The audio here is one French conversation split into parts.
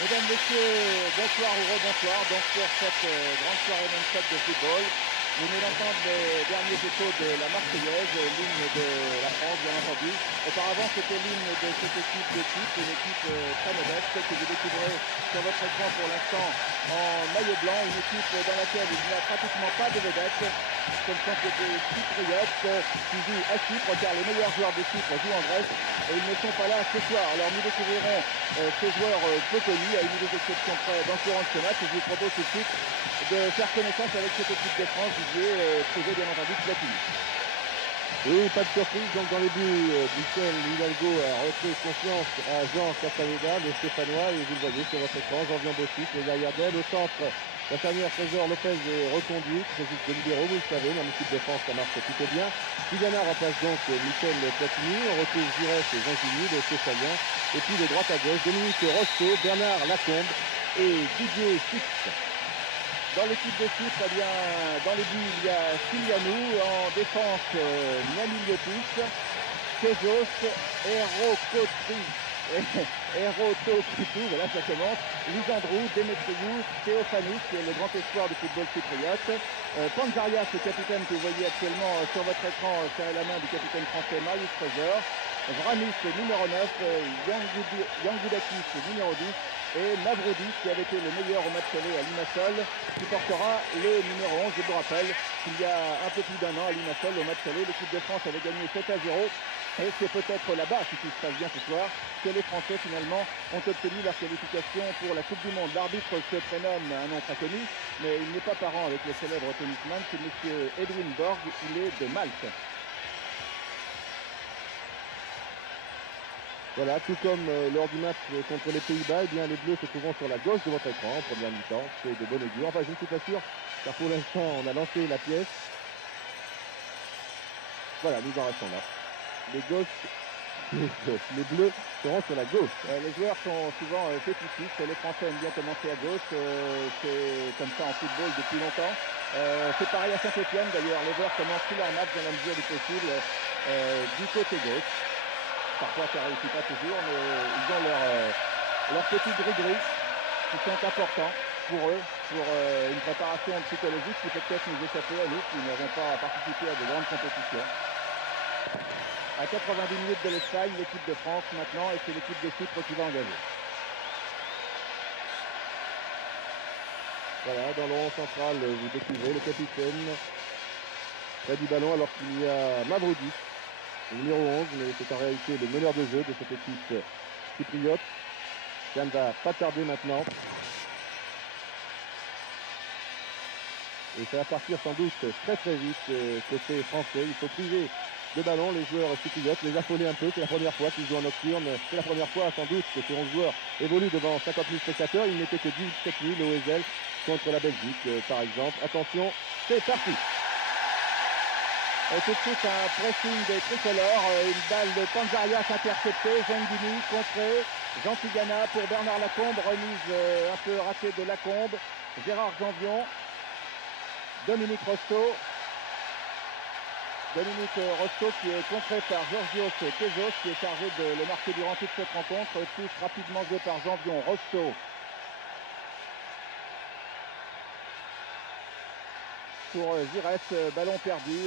Mesdames, Messieurs, bonsoir ou rebonsoir donc pour cette grande soirée non-stop de football. Vous venez d'entendre les derniers échos de la Marseillaise, l'hymne de la France bien entendu. Auparavant c'était l'hymne de cette équipe d'équipe, une équipe très modeste que vous découvrez sur votre écran pour l'instant en maillot blanc, une équipe dans laquelle il n'y a pratiquement pas de vedettes. Ce sont des Chypriotes qui jouent à Chypre car les meilleurs joueurs de Chypre jouent en Grèce et ils ne sont pas là ce soir. Alors nous découvrirons ces joueurs peu connus à une ou deux exceptions près dans le courant de ce match. Je vous propose tout de suite de faire connaissance avec cette équipe de France, Didier, privé bien entendu de Platini. Oui, pas de surprise. Donc dans les buts, Michel Hidalgo a repris confiance à Jean Castaneda, le Stéphanois, et vous le voyez sur votre écran, Jean-Vian Bossis est derrière d'elle. Au centre, la charnière Trésor Lopez est reconduite, Régis de libéraux, vous le savez, dans l'équipe de France ça marche plutôt bien. Tigana remplace donc Michel Platini, on retrouve Giresse et Jean Gini, le Césarien, et puis de droite à gauche, Dominique Rocheteau, Bernard Lacombe et Didier Fix. Dans l'équipe de Chypre, eh bien, dans les buts, il y a Stylianou, en défense, Niamiliotis, Kezos, Erotokritou, voilà, ça commence, Lisandrou, Demetriou, Théophanis, qui est le grand espoir du football chypriote, Panzarias, le capitaine que vous voyez actuellement sur votre écran, serrer la main du capitaine français Marius Trésor, Vramis, numéro 9, Yangoudakis, numéro 10, et Mavrodis, qui avait été le meilleur au match aller à Limassol, qui portera le numéro 11. Je vous rappelle qu'il y a un peu plus d'un an à Limassol, au match aller, l'équipe de France avait gagné 7-0. Et c'est peut-être là-bas, si tout se passe bien ce soir, que les Français finalement ont obtenu leur qualification pour la Coupe du Monde. L'arbitre se prénomme un nom très connu, mais il n'est pas parent avec le célèbre tennisman, c'est monsieur Edwin Borg, il est de Malte. Voilà, tout comme lors du match contre les Pays-Bas, eh bien les Bleus se trouveront sur la gauche de votre écran en première mi-temps. C'est de bonne augure. Enfin, je ne suis pas sûr, car pour l'instant, on a lancé la pièce. Voilà, nous en restons là. Les gauches Les bleus seront sur la gauche. Les joueurs sont souvent fétichistes. Les Français aiment bien commencer à gauche. C'est comme ça en football depuis longtemps. C'est pareil à Saint-Etienne d'ailleurs. Les joueurs commencent tous leurs matchs dans la mesure du possible du côté gauche. Parfois ça ne réussit pas toujours, mais ils ont leur petit gris-gris qui sont importants pour eux, pour une préparation psychologique qui peut peut-être nous échapper à nous qui n'avons pas participé à de grandes compétitions. À 90 minutes de l'Espagne, l'équipe de France maintenant, et c'est l'équipe de Chypre qui va engager. Voilà, dans le rond central, vous découvrez le capitaine près du ballon alors qu'il y a Mavroudi, le numéro 11, mais c'est en réalité le meneur de jeu de cette équipe chypriote. Ça ne va pas tarder maintenant. Et ça va partir sans doute très vite côté français. Il faut priver de ballon les joueurs chypriotes, les affoler un peu. C'est la première fois qu'ils jouent en nocturne. C'est la première fois sans doute que ces 11 joueurs évoluent devant 50 000 spectateurs. Il n'était que 17 000 au Ezel contre la Belgique par exemple. Attention, c'est parti. Et tout de suite un pressing des tricolores, une balle de Panzarias interceptée, Zengini contré, Jean Tigana pour Bernard Lacombe, remise un peu ratée de Lacombe, Gérard Janvion, Dominique Rosto qui est contré par Georgios Tezos qui est chargé de le marquer durant toute cette rencontre, touche rapidement joué par Janvion, Rosto. Pour Giresse, ballon perdu,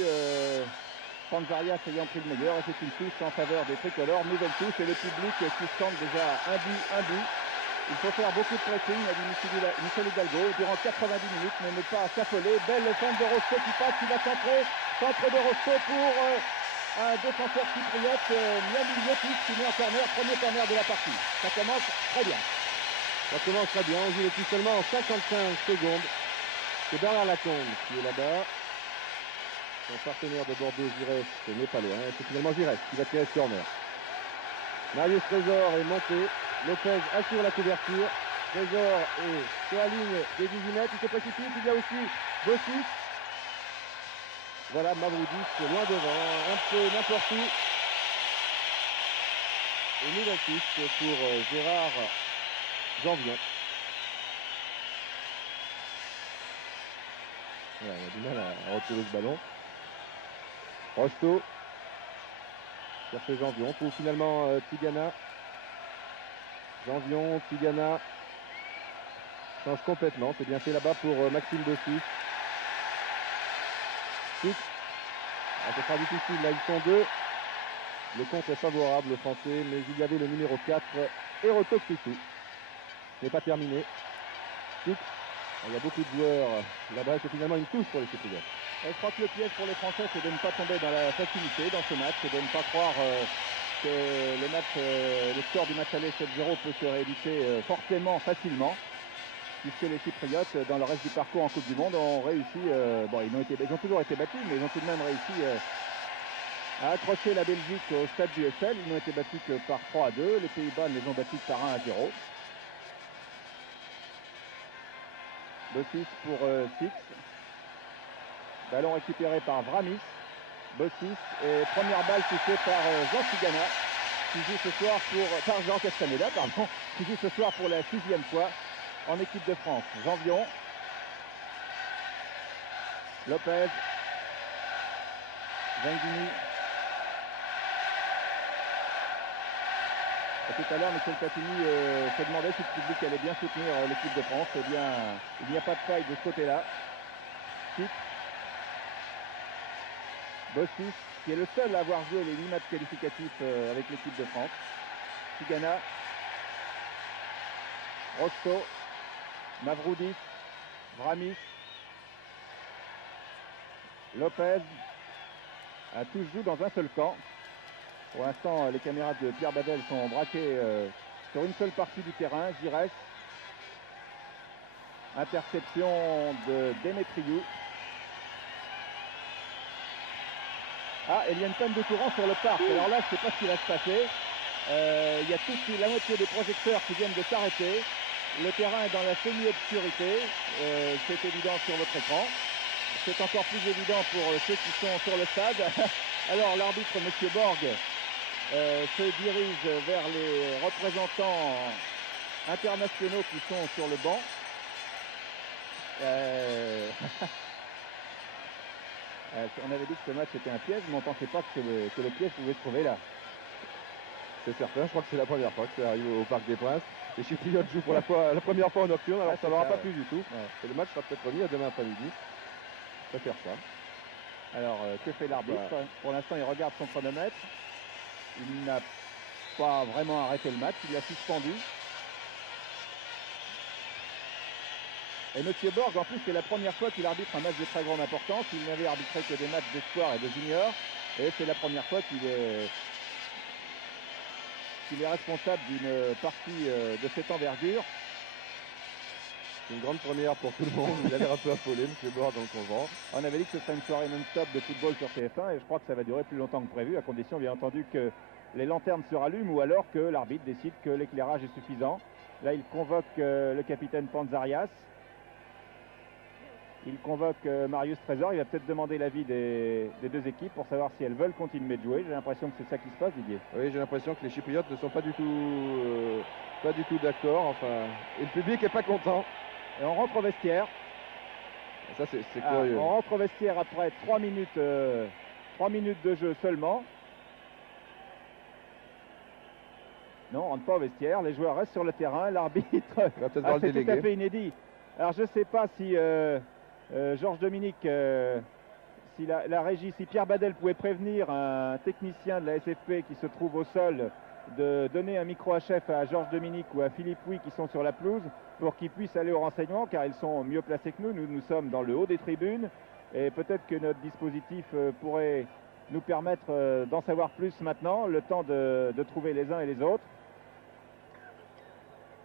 Panzarias ayant pris le meilleur, et c'est une touche en faveur des tricolores, nouvelle touche et le public qui chante déjà un but. Il faut faire beaucoup de pressing, a dit Michel Hidalgo, durant 90 minutes, mais ne pas s'affoler. Belle centre de Rosto qui passe, il va centrer, centre de Rosto pour un défenseur chypriote, Miamilotis qui met en corner, premier corner de la partie. Ça commence très bien. Ça commence très bien, on joue depuis seulement 55 secondes. C'est Bernard Lacombe qui est là-bas. Son partenaire de Bordeaux, Giresse, n'est pas loin. C'est finalement Giresse qui va tirer ce corner. Marius Trésor est monté. Lopez assure la couverture. Trésor est sur la ligne des 18 mètres. Il se précipite. Il y a aussi Bossis. Voilà, Mavroudi loin devant. Un peu n'importe où. Et nouvelle piste pour Gérard Janvion. Voilà, on a du mal à retrouver ce ballon. Rosto cherche Janvion, trouve finalement Tigana. Janvion, Tigana change complètement, c'est bien fait là-bas pour Maxime Bossis. Ce sera difficile, là ils sont deux. Le contre est favorable aux Français, mais il y avait le numéro 4, Eroto Krikou. Ce n'est pas terminé. Il y a beaucoup de joueurs là-bas, c'est finalement une touche pour les Chypriotes. Je crois que le piège pour les Français, c'est de ne pas tomber dans la facilité dans ce match, et de ne pas croire que le score du match aller 7-0 peut se rééditer forcément facilement, puisque les Chypriotes, dans le reste du parcours en Coupe du Monde, ont réussi, ils ont toujours été battus, mais ils ont tout de même réussi à accrocher la Belgique au stade du SL. Ils n'ont été battus que par 3-2, les Pays-Bas ne les ont battus que par 1-0. Bossis pour Six. Ballon récupéré par Vramis. Bossis et première balle touchée par Jean Tigana qui joue ce soir par Jean Castaneda, pardon, qui joue ce soir pour la 6e fois en équipe de France. Janvion. Lopez. Zengini. Tout à l'heure, Michel Platini se demandait si le public allait bien soutenir l'équipe de France. Eh bien, il n'y a pas de faille de ce côté-là. Six. Bossis, qui est le seul à avoir joué les 8 matchs qualificatifs avec l'équipe de France. Tigana. Rosto. Mavroudi. Vramis. Lopez. Tous jouent dans un seul camp. Pour l'instant, les caméras de Pierre Badel sont braquées sur une seule partie du terrain. Giresse. Interception de Demetriou. Il y a une panne de courant sur le parc. Alors là, je ne sais pas ce qui va se passer. Il y a toute la moitié des projecteurs qui viennent de s'arrêter. Le terrain est dans la semi-obscurité. C'est évident sur votre écran. C'est encore plus évident pour ceux qui sont sur le stade. Alors l'arbitre, M. Borg, se dirige vers les représentants internationaux qui sont sur le banc. On avait dit que ce match était un piège, mais on ne pensait pas que le piège pouvait se trouver là. C'est certain, je crois que c'est la première fois que ça arrive au Parc des Princes. Les Chypriotes jouent pour la première fois en nocturne, alors ça ne leur a pas plu du tout. Ouais. Et le match sera peut-être remis à demain après-midi. On va faire ça. Alors, que fait l'arbitre? Pour l'instant, il regarde son chronomètre. Il n'a pas vraiment arrêté le match, il l'a suspendu. Et M. Borg, en plus, c'est la première fois qu'il arbitre un match de très grande importance. Il n'avait arbitré que des matchs d'espoir et de junior. Et c'est la première fois qu'il est responsable d'une partie de cette envergure. C'est une grande première pour tout le monde. Il a l'air un peu affolé, M. Borg, dans le convent. On avait dit que ce serait une soirée non-stop de football sur TF1 et je crois que ça va durer plus longtemps que prévu, à condition bien entendu que les lanternes se rallument ou alors que l'arbitre décide que l'éclairage est suffisant. Là, il convoque le capitaine Panzarias. Il convoque Marius Trésor. Il va peut-être demander l'avis des deux équipes pour savoir si elles veulent continuer de jouer. J'ai l'impression que c'est ça qui se passe, Didier. Oui, j'ai l'impression que les Chypriotes ne sont pas du tout d'accord. Enfin, et le public n'est pas content. Et on rentre au vestiaire. Ça, c'est curieux. On rentre au vestiaire après 3 minutes de jeu seulement. Non, on rentre pas au vestiaire. Les joueurs restent sur le terrain. L'arbitre, c'est tout à fait inédit. Alors, je ne sais pas si Georges Dominique, si la régie, si Pierre Badel pouvait prévenir un technicien de la SFP qui se trouve au sol de donner un micro HF à Georges Dominique ou à Philippe Pouy qui sont sur la pelouse pour qu'ils puissent aller au renseignement car ils sont mieux placés que nous. Nous sommes dans le haut des tribunes et peut-être que notre dispositif pourrait nous permettre d'en savoir plus maintenant, le temps de trouver les uns et les autres.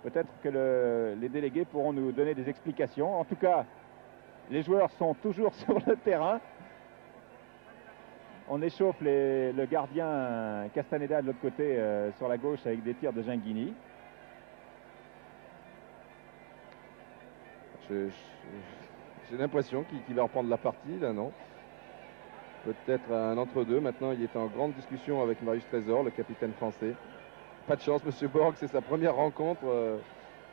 Peut-être que les délégués pourront nous donner des explications. En tout cas, les joueurs sont toujours sur le terrain. On échauffe le gardien Castaneda de l'autre côté sur la gauche avec des tirs de Ginguini. J'ai l'impression qu'il va reprendre la partie, là, non? Peut-être un entre-deux. Maintenant, il est en grande discussion avec Marius Trésor, le capitaine français. Pas de chance, M. Borg, c'est sa première rencontre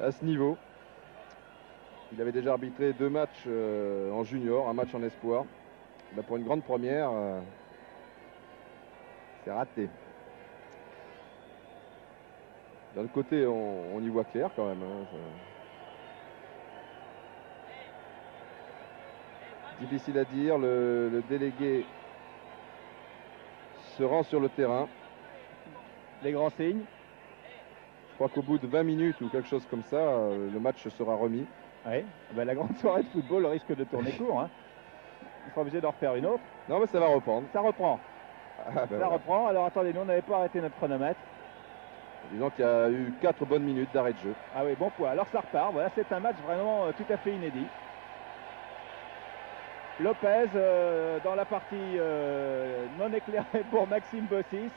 à ce niveau. Il avait déjà arbitré 2 matchs en junior, un match en espoir. Là, pour une grande première, c'est raté. D'un autre côté, on y voit clair quand même. Hein, difficile à dire, le délégué se rend sur le terrain. Les grands signes. Je crois qu'au bout de 20 minutes ou quelque chose comme ça, le match sera remis. Oui, ben, la grande soirée de football risque de tourner court. Hein. Il sera obligé d'en refaire une autre. Non, mais ça va reprendre. Ça reprend. Ah, ben ça reprend. Alors attendez, nous on n'avait pas arrêté notre chronomètre. Disons qu'il y a eu 4 bonnes minutes d'arrêt de jeu. Ah oui, bon point. Alors ça repart. Voilà, c'est un match vraiment tout à fait inédit. Lopez dans la partie non éclairée pour Maxime Bossis.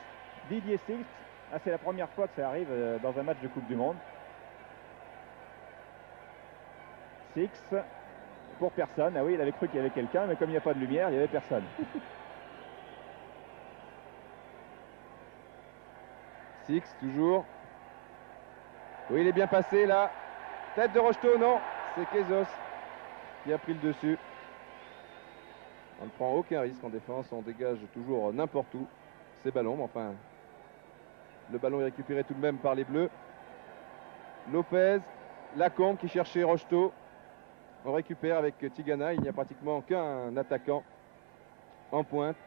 Didier Six. Ah, c'est la première fois que ça arrive dans un match de Coupe du Monde. Six pour personne. Ah oui, il avait cru qu'il y avait quelqu'un, mais comme il n'y a pas de lumière, il n'y avait personne. Six, toujours. Oui, il est bien passé là. Tête de Rocheteau, non. C'est Kezos qui a pris le dessus. On ne prend aucun risque en défense. On dégage toujours n'importe où ces ballons. Mais enfin, le ballon est récupéré tout de même par les Bleus. Lopez, Lacombe qui cherchait Rocheteau. On récupère avec Tigana. Il n'y a pratiquement qu'un attaquant en pointe.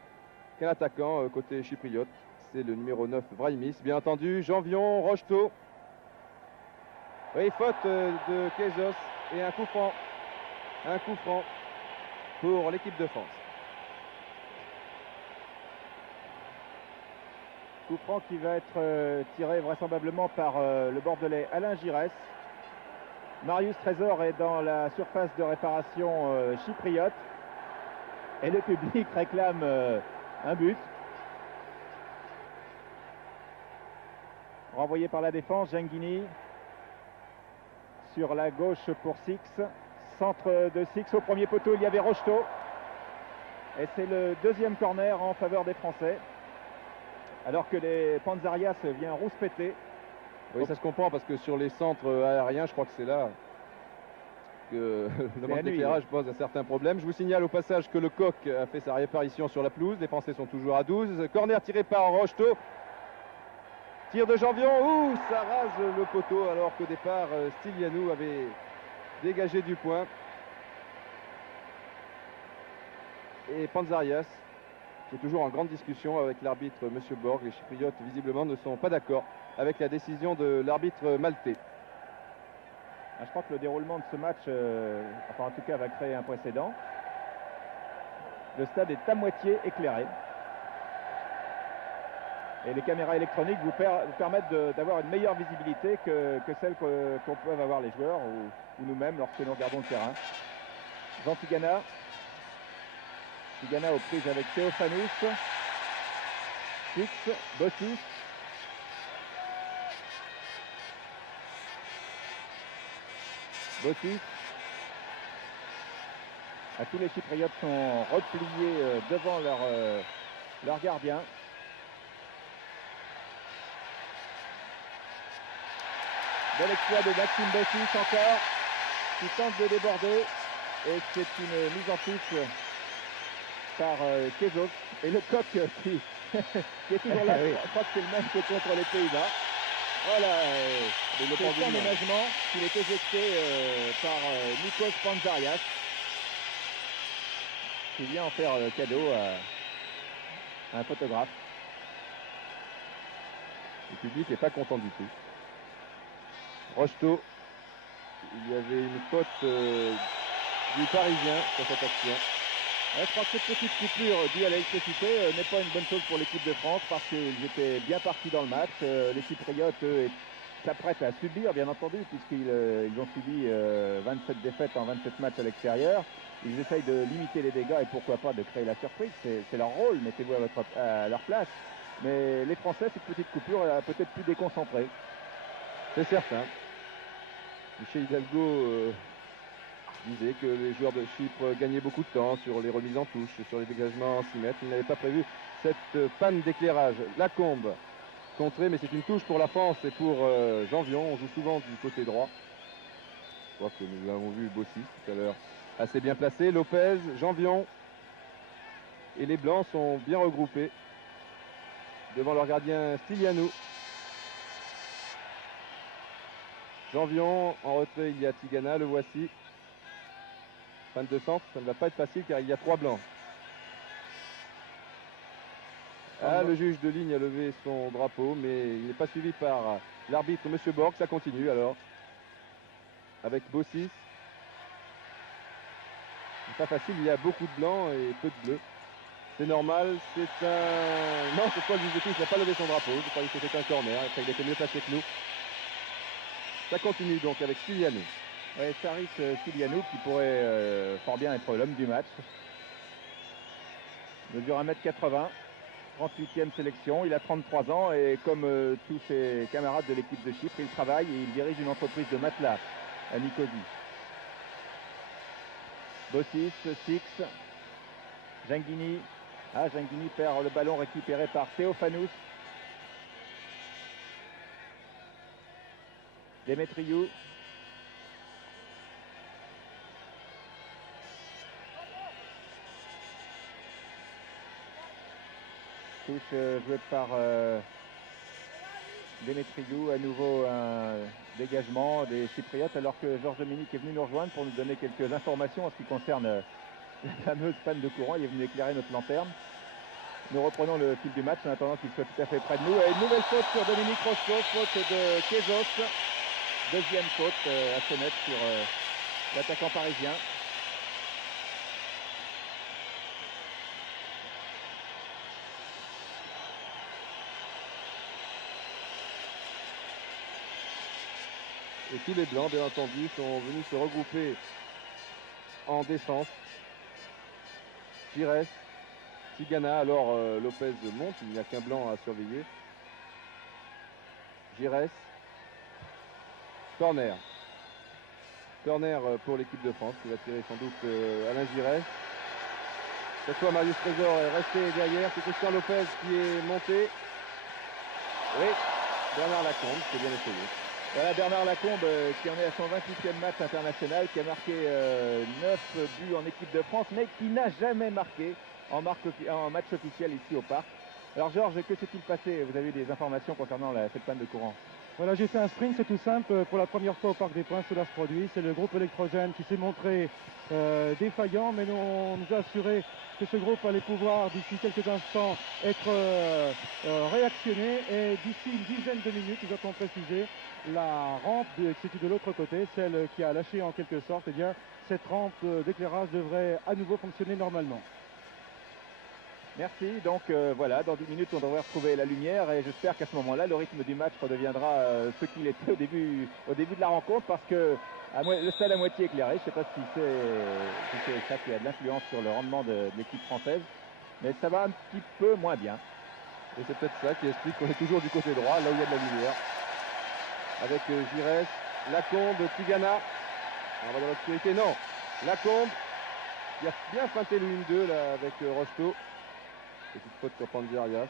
Qu'un attaquant côté chypriote. C'est le numéro 9, Vraimis. Bien entendu, Janvion, Rocheteau. Oui, faute de Kezos et un coup franc. Un coup franc pour l'équipe de France. Coup franc qui va être tiré vraisemblablement par le Bordelais Alain Giresse. Marius Trésor est dans la surface de réparation chypriote. Et le public réclame un but. Renvoyé par la défense, Ginguini sur la gauche pour Six. Centre de Six au premier poteau, il y avait Rocheteau. Et c'est le deuxième corner en faveur des Français. alors que les Panzarias vient rouspéter. Oui, ça se comprend parce que sur les centres aériens, je crois que c'est là que le manque d'éclairage pose un certain problème. Je vous signale au passage que le coq a fait sa réapparition sur la pelouse. Les Français sont toujours à 12. Corner tiré par Rocheteau. Tir de Janvion. Ouh, ça rase le poteau alors qu'au départ, Stylianou avait dégagé du point. Et Panzarias, qui est toujours en grande discussion avec l'arbitre M. Borg. Les Chypriotes, visiblement, ne sont pas d'accord avec la décision de l'arbitre maltais. Je crois que le déroulement de ce match, enfin en tout cas, va créer un précédent. Le stade est à moitié éclairé. Et les caméras électroniques vous permettent d'avoir une meilleure visibilité que celle qu'on peut avoir les joueurs ou nous-mêmes lorsque nous regardons le terrain. Jean Tigana. Tigana aux prises avec Théophanous. Fix, Bossis. Bossis. Tous les Chypriotes sont repliés devant leur gardien. Bel exploit de Maxime Bossis encore, qui tente de déborder. Et c'est une mise en touche par Kezos. Et le coq qui est toujours là. Je crois que c'est le même que contre les Pays-Bas. Voilà, c'est son ménagement qu'il est éjecté par Nikos Panzarias, qui vient en faire cadeau à un photographe. Le public n'est pas content du tout. Rocheteau, il y avait une faute du Parisien sur cette action. Je crois que cette petite coupure due à l'électricité n'est pas une bonne chose pour l'équipe de France parce qu'ils étaient bien partis dans le match. Les Chypriotes s'apprêtent à subir, bien entendu, puisqu'ils ont subi 27 défaites en 27 matchs à l'extérieur. Ils essayent de limiter les dégâts et pourquoi pas de créer la surprise. C'est leur rôle, mettez-vous à leur place. Mais les Français, cette petite coupure a peut-être pu déconcentrer. C'est certain. Michel Hidalgo disait que les joueurs de Chypre gagnaient beaucoup de temps sur les remises en touche, sur les dégagements en 6 mètres. Il n'avait pas prévu cette panne d'éclairage. Lacombe contrée, mais c'est une touche pour la France et pour Janvion. On joue souvent du côté droit. Je crois que nous l'avons vu Bossis tout à l'heure. Assez bien placé. Lopez, Janvion. Et les Blancs sont bien regroupés devant leur gardien Stylianou. Janvion, en retrait, il y a Tigana, le voici. Fin de centre, ça ne va pas être facile car il y a 3 blancs. Le juge de ligne a levé son drapeau, mais il n'est pas suivi par l'arbitre M. Borg. Ça continue alors. Avec Bossis. C'est pas facile, il y a beaucoup de blancs et peu de bleus. C'est normal, c'est un... Non, c'est pas le juge de touche, il n'a pas levé son drapeau. Je croyais que c'était un corner, après il était mieux placé que nous. Ça continue donc avec Stylianou. Ouais, Charis Stylianou qui pourrait fort bien être l'homme du match. Il mesure 1m80, 38e sélection, il a 33 ans et comme tous ses camarades de l'équipe de Chypre, il travaille et il dirige une entreprise de matelas à Nicosie. Bossis, Six, Genghini. Genghini perd le ballon récupéré par Théophanous. Demetriou. Touche jouée par Demetriou. À nouveau un dégagement des Chypriotes alors que Georges Dominique est venu nous rejoindre pour nous donner quelques informations en ce qui concerne la fameuse panne de courant. Il est venu éclairer notre lanterne. Nous reprenons le fil du match en attendant qu'il soit tout à fait près de nous. Et une nouvelle faute sur Dominique Rocheteau, faute de Kezos. Deuxième faute assez nette sur l'attaquant parisien. Et tous les blancs, bien entendu, sont venus se regrouper en défense. Gires, Tigana, alors Lopez monte, il n'y a qu'un blanc à surveiller. Gires, corner. Corner pour l'équipe de France qui va tirer sans doute Alain Gires. Cette fois Marius Trésor est resté derrière, c'est Christian Lopez qui est monté. Oui, Bernard Lacombe, c'est bien essayé. Voilà Bernard Lacombe qui en est à son 28e match international, qui a marqué 9 buts en équipe de France, mais qui n'a jamais marqué en match officiel ici au Parc. Alors Georges, que s'est-il passé? Vous avez eu des informations concernant cette panne de courant? Voilà, j'ai fait un sprint, c'est tout simple. Pour la première fois au Parc des Princes, cela se produit. C'est le groupe électrogène qui s'est montré défaillant, mais on nous a assuré que ce groupe allait pouvoir, d'ici quelques instants, être réactionné. Et d'ici une dizaine de minutes, nous avons précisé, la rampe qui se situe de l'autre côté, celle qui a lâché en quelque sorte, eh bien, cette rampe d'éclairage devrait à nouveau fonctionner normalement. Merci, donc voilà, dans 10 minutes on devrait retrouver la lumière et j'espère qu'à ce moment-là le rythme du match redeviendra ce qu'il était au début de la rencontre, parce que le stade à moitié éclairé, je ne sais pas si c'est ça qui a de l'influence sur le rendement de l'équipe française, mais ça va un petit peu moins bien. Et c'est peut-être ça qui explique qu'on est toujours du côté droit, là où il y a de la lumière. Avec Giresse, Lacombe, Tigana. On va dans l'obscurité, non. Lacombe, qui a bien feinté le 1-2 là avec Rocheteau. Petite faute sur Panzerias.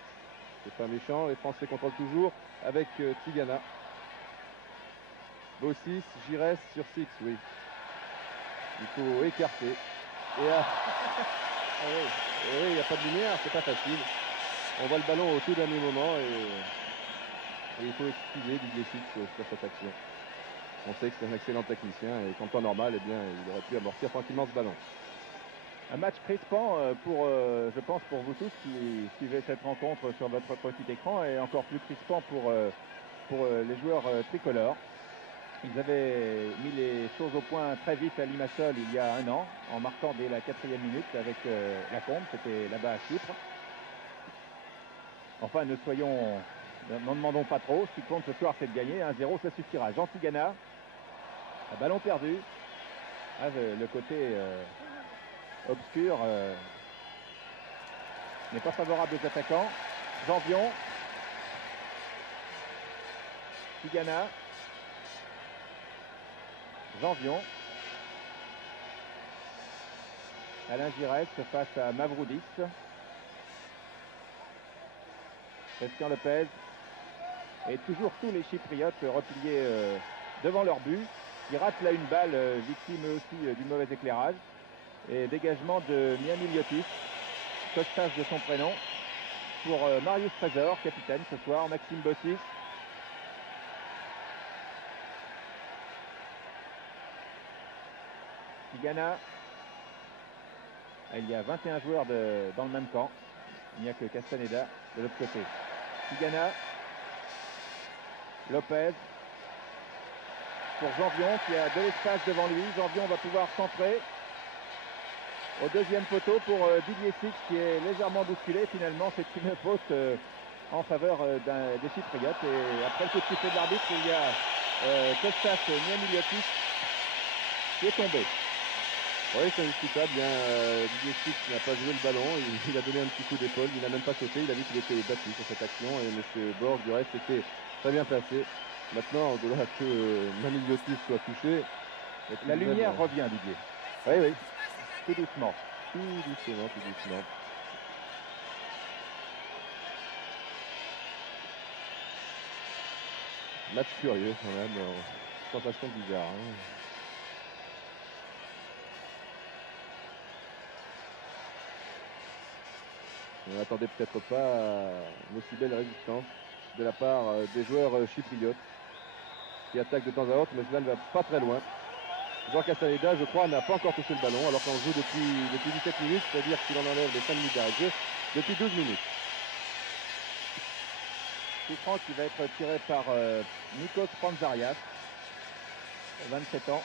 C'est pas méchant, les Français contrôlent toujours avec Tigana. Bossis, Giresse sur Six, oui. Il faut écarter. Et oui, il n'y a pas de lumière, c'est pas facile. On voit le ballon au tout dernier moment et il faut excuser Didier Six sur cette action. On sait que c'est un excellent technicien et qu'en temps normal, eh bien, il aurait pu amortir tranquillement ce ballon. Un match crispant je pense pour vous tous qui suivez cette rencontre sur votre petit écran, et encore plus crispant pour les joueurs tricolores. Ils avaient mis les choses au point très vite à Limassol il y a un an, en marquant dès la 4e minute avec Lacombe, c'était là-bas à Chypre. Enfin, n'en demandons pas trop. Ce qui compte ce soir, c'est de gagner. 1-0, ça suffira. Jean Tigana, un ballon perdu. Le côté obscur n'est pas favorable aux attaquants. Janvion, Tigana, Janvion, Alain Giresse face à Mavroudis. Christian Lopez, et toujours tous les Chypriotes repliés devant leur but, qui ratent là une balle, victime aussi du mauvais éclairage. Et dégagement de Miami Liotis, Costas de son prénom, pour Marius Trésor, capitaine ce soir. Maxime Bossis. Tigana. Il y a 21 joueurs dans le même camp. Il n'y a que Castaneda de l'autre côté. Tigana. Lopez. Pour Janvion qui a de l'espace devant lui. Janvion va pouvoir centrer au deuxième poteau pour Didier Six, qui est légèrement bousculé. Finalement, c'est une faute en faveur des Chypriotes. Et après le coup de sifflet de l'arbitre, il y a Kostas Miamiliotis qui est tombé. Oui, c'est indiscutable. Didier Six n'a pas joué le ballon. Il a donné un petit coup d'épaule. Il n'a même pas sauté. Il a vu qu'il était battu sur cette action. Et M. Borg, du reste, était très bien placé. Maintenant, au-delà que Miamiliotis soit touché, la lumière revient, Didier. Oui, oui. Tout doucement. Tout doucement. Match curieux quand même. Sensation bizarre. Hein. On n'attendait peut-être pas une aussi belle résistance de la part des joueurs chypriotes qui attaquent de temps à autre, mais cela ne va pas très loin. Jean Castaneda, je crois, n'a pas encore touché le ballon, alors qu'on joue depuis 17 minutes, c'est-à-dire qu'il en enlève les 5 minutes d'arrêt depuis 12 minutes. Coup franc qui va être tiré par Nikos Panzarias, 27 ans.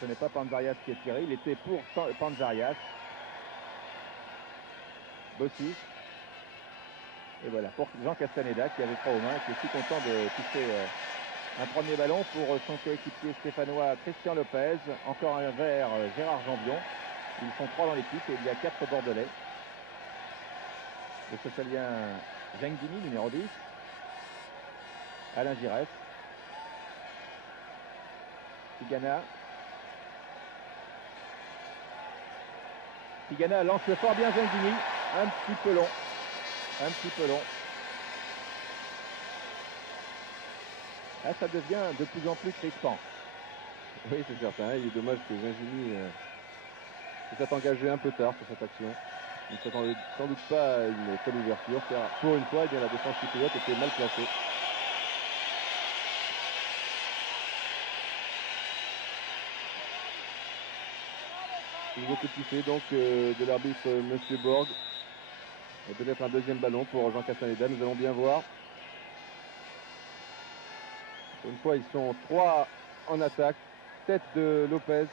Ce n'est pas Panzarias qui est tiré, il était pour Panzarias. Bossis. Et voilà, pour Jean Castaneda qui avait froid aux mains et qui est si content de toucher un premier ballon pour son coéquipier stéphanois Christian Lopez. Encore un vers Gérard Janvion. Ils sont 3 dans l'équipe et il y a 4 Bordelais. Le socialien Zengini, numéro 10. Alain Giresse. Tigana. Tigana lance fort bien Zengini. Un petit peu long. Un petit peu long. Là, ça devient de plus en plus crispant. Oui, c'est certain. Il est dommage que Gingini s'est engagé un peu tard sur cette action. Il ne s'attendait sans doute pas à une telle ouverture, car pour une fois, eh bien, la défense chypriote était mal placée. Nouveau coup de sifflet donc de l'arbitre Monsieur Borg. Et peut-être un deuxième ballon pour Jean Castaneda, nous allons bien voir. Pour une fois, ils sont 3 en attaque. Tête de Lopez.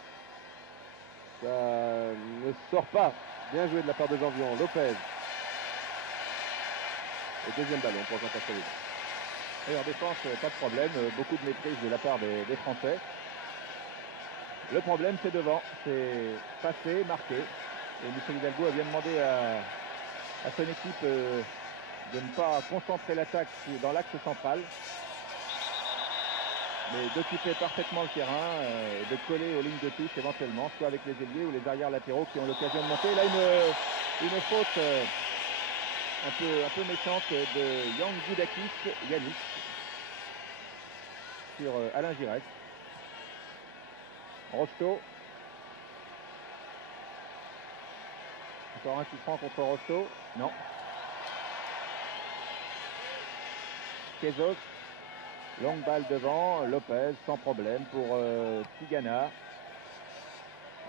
Ça ne sort pas. Bien joué de la part de Janvion. Lopez. Et deuxième ballon pour Jean Castaneda. Et en défense, pas de problème. Beaucoup de maîtrise de la part des Français. Le problème, c'est devant. C'est passé, marqué. Et Michel Hidalgo a bien demandé à son équipe de ne pas concentrer l'attaque dans l'axe central, mais d'occuper parfaitement le terrain et de coller aux lignes de touche éventuellement, soit avec les ailiers ou les arrières latéraux qui ont l'occasion de monter. Là, une faute un peu méchante de Yang Goudakis, Yannick, sur Alain Giresse. Rocheteau. Encore un coup franc contre Rocheteau. Non. Kezos. Longue balle devant. Lopez sans problème pour Tigana.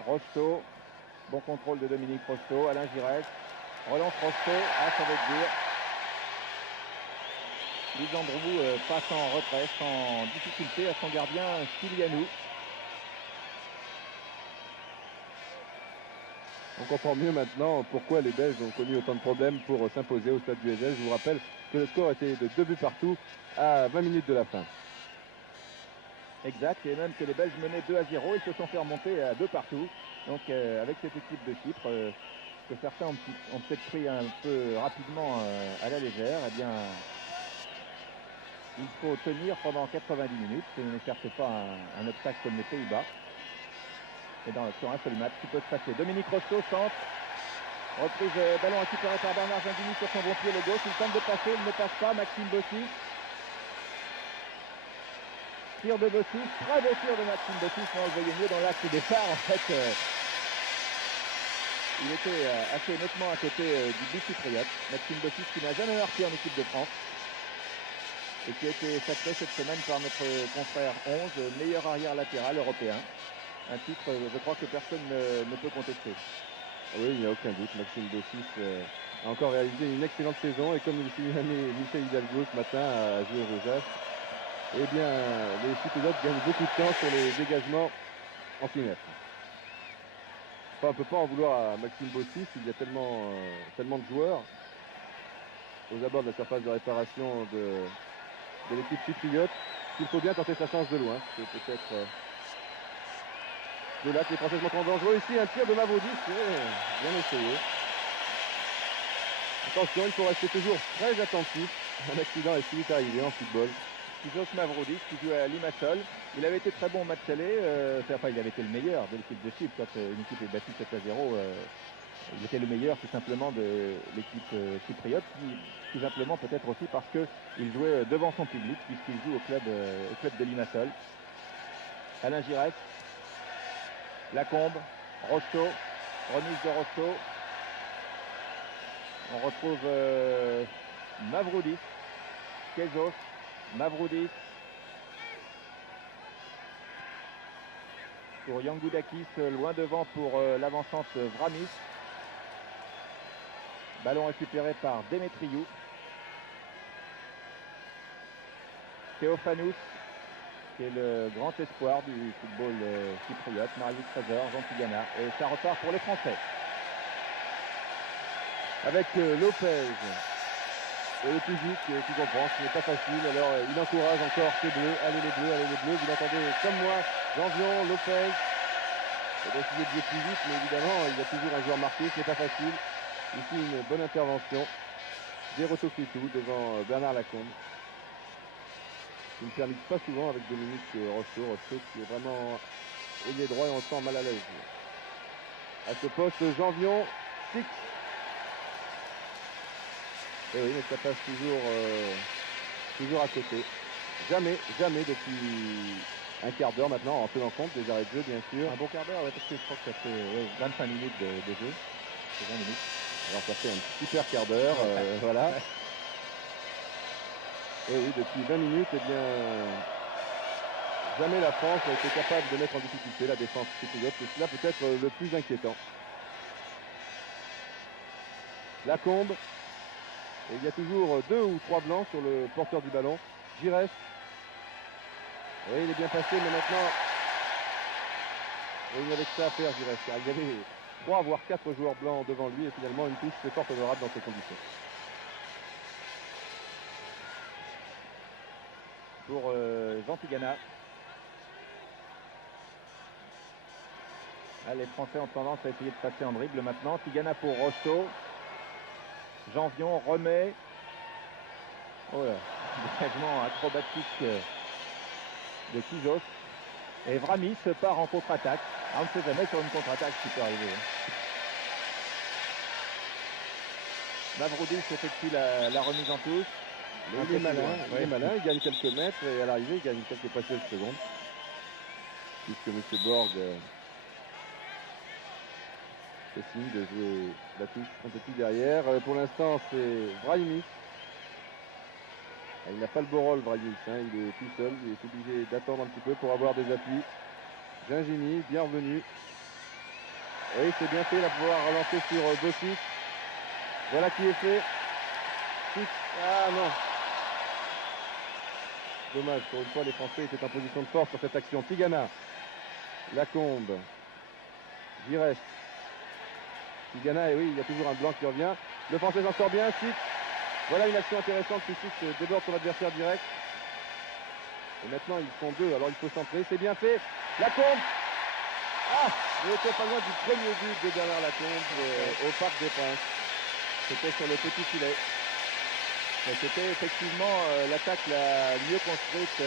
Rocheteau. Bon contrôle de Dominique Rocheteau. Alain Giresse. Relance Rocheteau. Ah, ça veut dire. Lisandrou passe en retrait sans difficulté à son gardien Stylianou. On comprend mieux maintenant pourquoi les Belges ont connu autant de problèmes pour s'imposer au stade du Heysel. Je vous rappelle que le score était de 2 buts partout à 20 minutes de la fin. Exact, et même que les Belges menaient 2-0, ils se sont fait remonter à 2 partout. Donc avec cette équipe de Chypre, que certains ont peut-être pris un peu rapidement à la légère, eh bien il faut tenir pendant 90 minutes. Ce n'est certes pas un obstacle comme les Pays-Bas. Et sur un seul match, qui peut se passer. Dominique Rocheteau, centre. Reprise, ballon récupéré par Bernard Gingini sur son bon pied, le gauche. Il tente de passer, il ne passe pas. Maxime Bossis. Tir de Bossis, très beau tir de Maxime Bossis, mais on le voyait mieux dans l'axe départ. En fait, il était assez nettement à côté du but chypriote. Maxime Bossis qui n'a jamais marqué en équipe de France et qui a été sacré cette semaine par notre confrère 11, meilleur arrière latéral européen. Un titre, je crois, que personne ne peut contester. Oui, il n'y a aucun doute. Maxime Bossis a encore réalisé une excellente saison et comme nous le signalait Michel Hidalgo ce matin à jouer aux As, eh bien, les Chypriotes gagnent beaucoup de temps sur les dégagements en 6 mètres. Enfin, on ne peut pas en vouloir à Maxime Bossis, il y a tellement de joueurs aux abords de la surface de réparation de l'équipe chypriote qu'il faut bien tenter sa chance de loin. C'est peut-être de là que les Français sont dangereux. Ici, un tir de Mavrodis, bien essayé. Attention, il faut rester toujours très attentif. Un accident est vite arrivé en football. Kijos Mavrodis qui joue à Limassol. Il avait été très bon au match aller. Enfin, il avait été le meilleur de l'équipe de Chypre. Quand une équipe est battue 7-0, il était le meilleur tout simplement de l'équipe chypriote. Tout simplement peut-être aussi parce qu'il jouait devant son public puisqu'il joue au club de Limassol. Alain Giresse. Lacombe. Rocheteau. Remise de Rocheteau. On retrouve Mavrodis. Kezos. Mavrodis pour Yang Goudakis, loin devant pour l'avancante Vramis. Ballon récupéré par Demetriou. Théophanous, qui est le grand espoir du football chypriote. Marius Trésor, Jean Tigana. Et ça repart pour les Français. Avec Lopez. Et le public qui comprend, ce n'est pas facile, alors il encourage encore ces bleus, allez les bleus, vous l'entendez comme moi, Janvion, Lopez, il va essayer de jouer plus vite, mais évidemment il y a toujours un joueur marqué, ce n'est pas facile, ici une bonne intervention, Deroto Fritou devant Bernard Lacombe, qui ne termine pas souvent avec Dominique Rocheteau qui est vraiment ailier droit et on le sent mal à l'aise. À ce poste, Janvion, Six. Et oui, mais ça passe toujours à côté. Jamais depuis un quart d'heure maintenant, en tenant compte des arrêts de jeu, bien sûr. Un bon quart d'heure, parce que je crois que ça fait 25 minutes de jeu. C'est 20 minutes. Alors ça fait un super quart d'heure, voilà. Ouais. Et oui, depuis 20 minutes, eh bien, jamais la France a été capable de mettre en difficulté la défense chypriote. C'est cela peut-être le plus inquiétant. Lacombe. Et il y a toujours 2 ou 3 blancs sur le porteur du ballon. Giresse. Oui, il est bien passé, mais maintenant, il n'avait que ça à faire, Giresse, car il y avait 3 voire 4 joueurs blancs devant lui, et finalement une touche c'est fort honorable dans ces conditions. Pour Jean Tigana. Ah, les Français ont tendance à essayer de passer en dribble maintenant. Tigana pour Rocheteau. Janvion remet. Oh là, dégagement acrobatique de Kizos. Et Vramis part en contre-attaque. Ah, on ne sait jamais sur une contre-attaque ce qui peut arriver. Mavroudis effectue la remise en touche. Mais il est malin, il gagne quelques mètres et à l'arrivée il gagne quelques précieuses secondes. Puisque M. Borg fait signe de jouer la touche un peu plus derrière. Pour l'instant c'est Brahimi. Il n'a pas le beau rôle, Brahimi, hein. Il est tout seul, il est obligé d'attendre un petit peu pour avoir des appuis. Gingini, bienvenue. Oui, c'est bien fait, là, pouvoir relancer sur Bossis. Voilà qui est fait. Ah non. Dommage, pour une fois, les Français étaient en position de force sur cette action. Tigana, Lacombe, Giresse. Tigana, et oui, il y a toujours un blanc qui revient. Le Français s'en sort bien, Six. Voilà une action intéressante, Six déborde son adversaire direct. Et maintenant, ils sont 2, alors il faut centrer. C'est bien fait. Lacombe. Ah, il n'était pas loin du premier but de Bernard Lacombe au Parc des Princes. C'était sur le petit filet. C'était effectivement l'attaque la mieux construite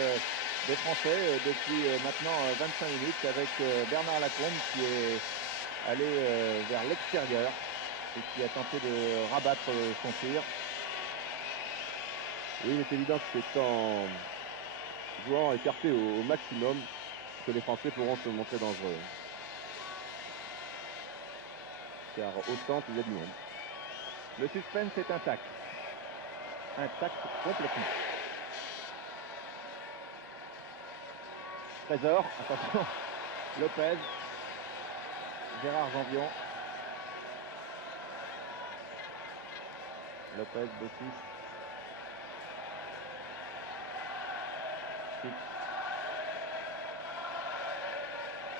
des Français depuis maintenant 25 minutes avec Bernard Lacombe qui est allé vers l'extérieur et qui a tenté de rabattre son tir. Oui, il est évident que c'est en jouant écarté au maximum que les Français pourront se montrer dangereux. Car au centre, il y a du monde. Le suspense est intact. Intact complètement. Trésor, attention. Lopez. Gérard Janvion. Lopez, Bossis. Six.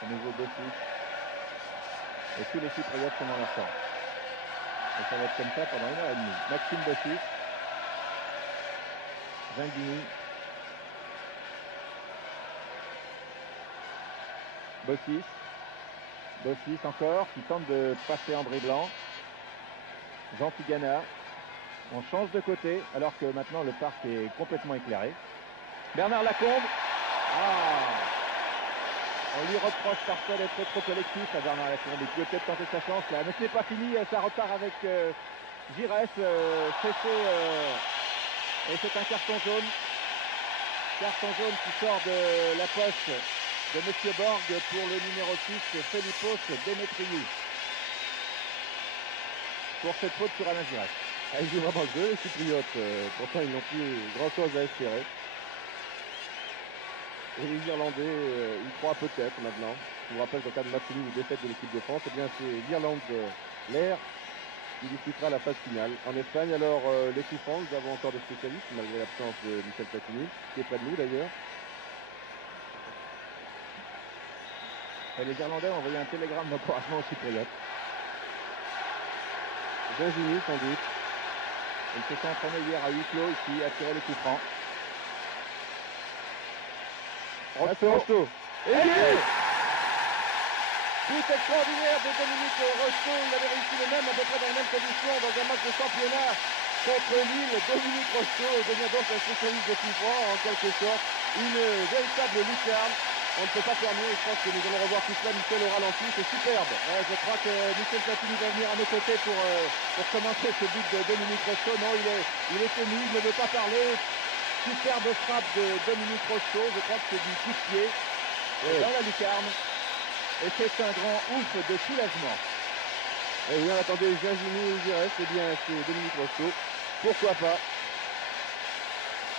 Au nouveau Bossis. Et tous les Chypriotes sont dans leur camp. Et ça va être comme ça pendant 1h30. Maxime Bossis. Gingini. Bossis. Bossis encore, qui tente de passer en dribblant. Jean Tigana. On change de côté, alors que maintenant le parc est complètement éclairé. Bernard Lacombe. Ah, on lui reproche parfois d'être trop collectif à Bernard Lacombe. Il peut peut-être tenter sa chance là, mais ce n'est pas fini. Ça repart avec Giresse. C'est fait. Et c'est un carton jaune. Carton jaune qui sort de la poche de M. Borg pour le numéro 6, Felipos Demetriou. Pour cette faute sur Alain Giresse. Ah, ils jouent vraiment le jeu, les Chypriotes. Pourtant, ils n'ont plus grand-chose à espérer. Et les Irlandais, ils croient peut-être maintenant. Je vous rappelle qu'en cas de match nul ou défaite de l'équipe de France, eh bien c'est l'Irlande l'air qui disputera la phase finale. En Espagne, alors les coups francs, nous avons encore des spécialistes, malgré l'absence de Michel Platini, qui est près de nous d'ailleurs. Et les Irlandais ont envoyé un télégramme d'encouragement aux Chypriotes. Gingini, sans doute. Ils se sont entraînés hier à huis clos ici, à tirer les coups francs. Rocheteau. Et but extraordinaire de Dominique Rocheteau. Il avait réussi le même, à peu près dans les mêmes conditions, dans un match de championnat contre Lille. Dominique Rocheteau devient donc un spécialiste de coups francs, en quelque sorte. Une véritable lucarne. on ne peut pas faire mieux. Je pense que nous allons revoir tout cela, Michel, au ralenti. C'est superbe. Ouais, je crois que Michel Platini va venir à nos côtés pour commenter ce but de Dominique Rocheteau. Non, il est ému, il ne veut pas parler. Superbe frappe de Dominique Rocheteau. Je crois que c'est du coup de pied dans la lucarne. Et c'est un grand ouf de soulagement. Et oui, on attendait Gingini ou Giresse. Eh bien, c'est Dominique Rocheteau. Pourquoi pas?